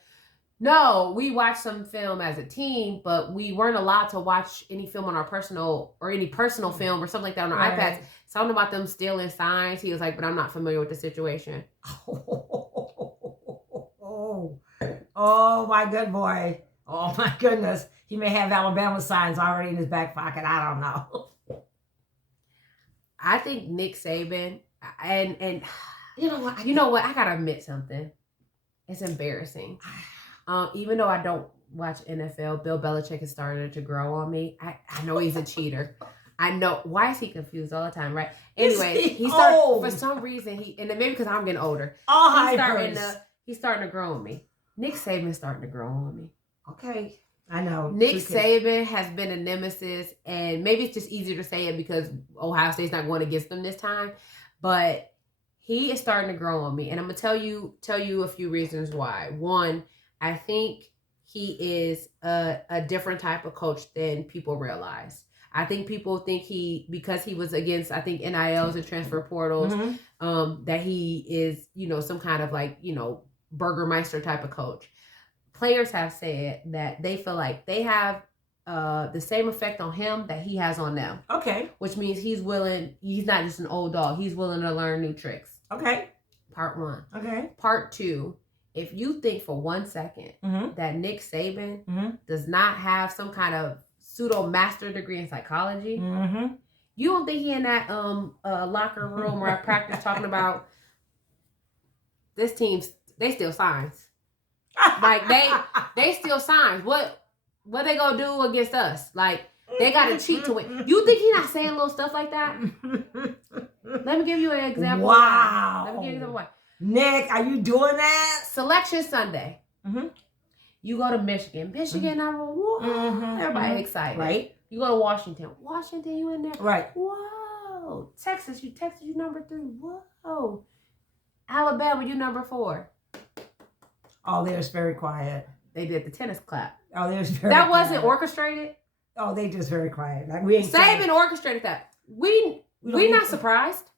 no, we watched some film as a team, but we weren't allowed to watch any film on our personal film or something like that on our iPads. Something about them stealing signs. He was like, but I'm not familiar with the situation. Oh my good boy. Oh my goodness. He may have Alabama signs already in his back pocket. I don't know. I think Nick Saban and you know what? I gotta admit something. It's embarrassing. Even though I don't watch NFL, Bill Belichick has started to grow on me. I know he's a cheater. I know. Why is he confused all the time, right? Anyway, he started for some reason. And then maybe because I'm getting older. He's starting to grow on me. Nick Saban's starting to grow on me. Okay. I know. Nick Saban has been a nemesis, and maybe it's just easier to say it because Ohio State's not going against them this time, but he is starting to grow on me, and I'm gonna tell you a few reasons why. One, I think he is a different type of coach than people realize. I think people think because he was against, I think, NILs and transfer portals, that he is, some kind of Burgermeister type of coach. Players have said that they feel like they have the same effect on him that he has on them. Okay. Which means he's not just an old dog. He's willing to learn new tricks. Okay. Part one. Okay. Part two, if you think for 1 second that Nick Saban does not have some kind of pseudo master degree in psychology, you don't think he in that locker room where I practice talking about this team, they steal signs. Like they steal signs. What they gonna do against us? Like they gotta cheat to win. You think he not saying little stuff like that? Let me give you an example. Wow. Let me give you an example. Nick, are you doing that? Selection Sunday. You go to Michigan. Number one. Everybody excited. Right. You go to Washington. You in there. Right. Whoa. Texas, you number 3. Whoa. Alabama, you number 4. Oh, there's very quiet. they did the tennis clap. Oh, they was very That wasn't quiet. orchestrated. Oh, they just very quiet. Like we ain't Saban orchestrated that. We're not to. surprised.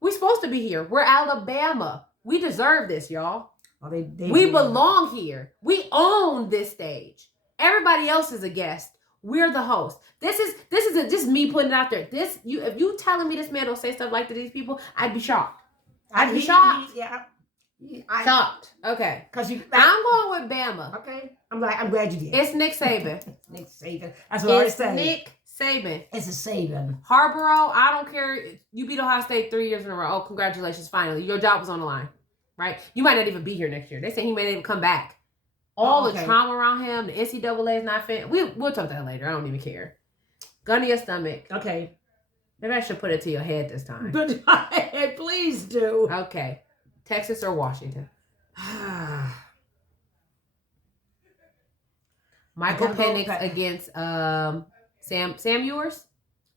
We're supposed to be here. We're Alabama. We deserve this, y'all. Oh, they We belong here. We own this stage. Everybody else is a guest. We're the host. This isn't just me putting it out there. If you telling me this man don't say stuff like to these people, I'd be shocked. I'd be shocked. Yeah. Shocked. Okay. I'm going with Bama. Okay. I'm glad you did. It's Nick Saban. Nick Saban. That's what I It's say. Nick Saban. It's a Saban. Harborough, I don't care. You beat Ohio State 3 years in a row. Oh, congratulations, finally. Your job was on the line, right? You might not even be here next year. They say he may not even come back. All the trauma around him, the NCAA is not fit. We'll talk about that later. I don't even care. Gun to your stomach. Okay. Maybe I should put it to your head this time. But please do. Okay. Texas or Washington? Michael Penix against Sam Ewers?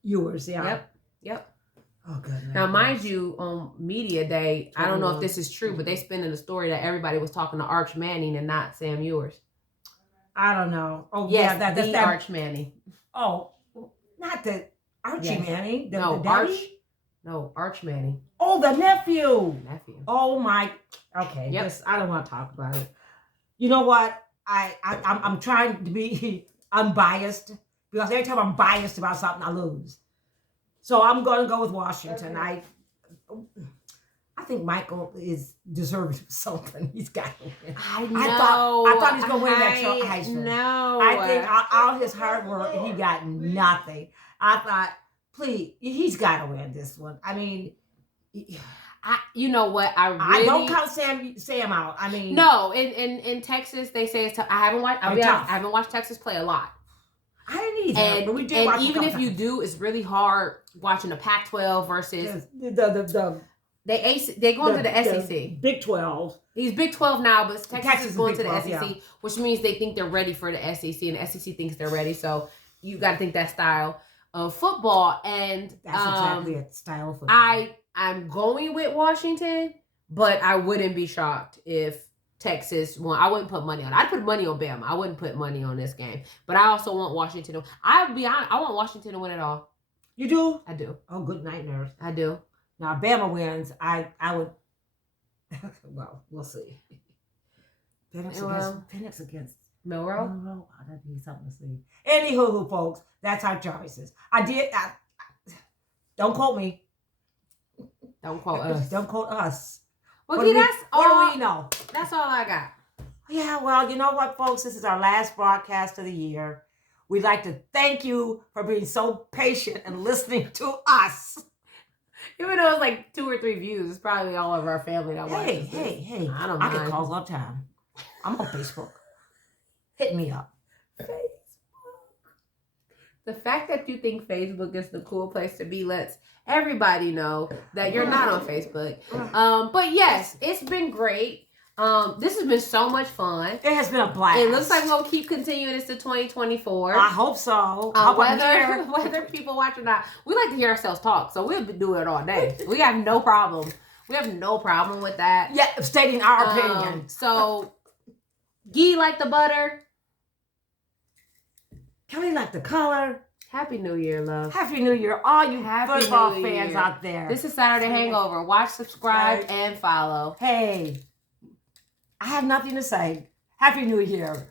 Ewers, yeah. Yep. Oh, goodness. Now, mind you, on Media Day, I don't know if this is true, but they spin in the story that everybody was talking to Arch Manning and not Sam Ewers. I don't know. Oh, yes, yeah. That's Arch Manning. Oh, not the Archie Manning. No, the daddy? Arch Manning. Oh, the nephew. Nephew. Oh, my. Okay. Yep. I don't want to talk about it. You know what? I'm trying to be unbiased because every time I'm biased about something, I lose. So I'm going to go with Washington. Okay. I think Michael is deserving of something. He's got to win. I know. I thought he was going to win that Heisman. No. I think all his hard work, he got nothing. I thought, please, he's got to win this one. I mean, you know what? I don't count Sam out. I mean, no. In Texas, they say it's tough. I haven't watched Texas play a lot. I didn't either. And, but we did watch even if you do, it's really hard watching the Pac-12 versus they go into the SEC. Big 12. He's Big 12 now, but Texas is going to the 12, SEC, yeah. which means they think they're ready for the SEC, and the SEC thinks they're ready. So you got to think that style of football. And that's exactly a style of football. I'm going with Washington, but I wouldn't be shocked if Texas won. I wouldn't put money on it. I'd put money on Bama. I wouldn't put money on this game. But I also want Washington to. I'll be honest. I want Washington to win it all. You do? I do. Oh, good night, nurse. I do. Now, Bama wins. I would. Well, we'll see. Penix against Milroe. That'd be something to see. Anywho, folks, that's our choices. Don't quote me. Don't quote us. Don't quote us. Well, what do we know? That's all I got. Yeah, well, you know what, folks? This is our last broadcast of the year. We'd like to thank you for being so patient and listening to us. Even though it's like 2 or 3 views, it's probably all of our family that watches. Hey. I don't mind. I get calls all the time. I'm on Facebook. Hit me up. The fact that you think Facebook is the cool place to be lets everybody know that you're not on Facebook. But yes, it's been great. This has been so much fun. It has been a blast. It looks like we'll keep continuing this to 2024. I hope so. Whether people watch or not, we like to hear ourselves talk, so we'll do it all day. We have no problem. We have no problem with that. Yeah, stating our opinion. So, Ghee like the butter. Kelly like the color. Happy New Year, love. Happy New Year, all you football fans out there. This is Saturday Hangover. Watch, subscribe, and follow. Hey, I have nothing to say. Happy New Year.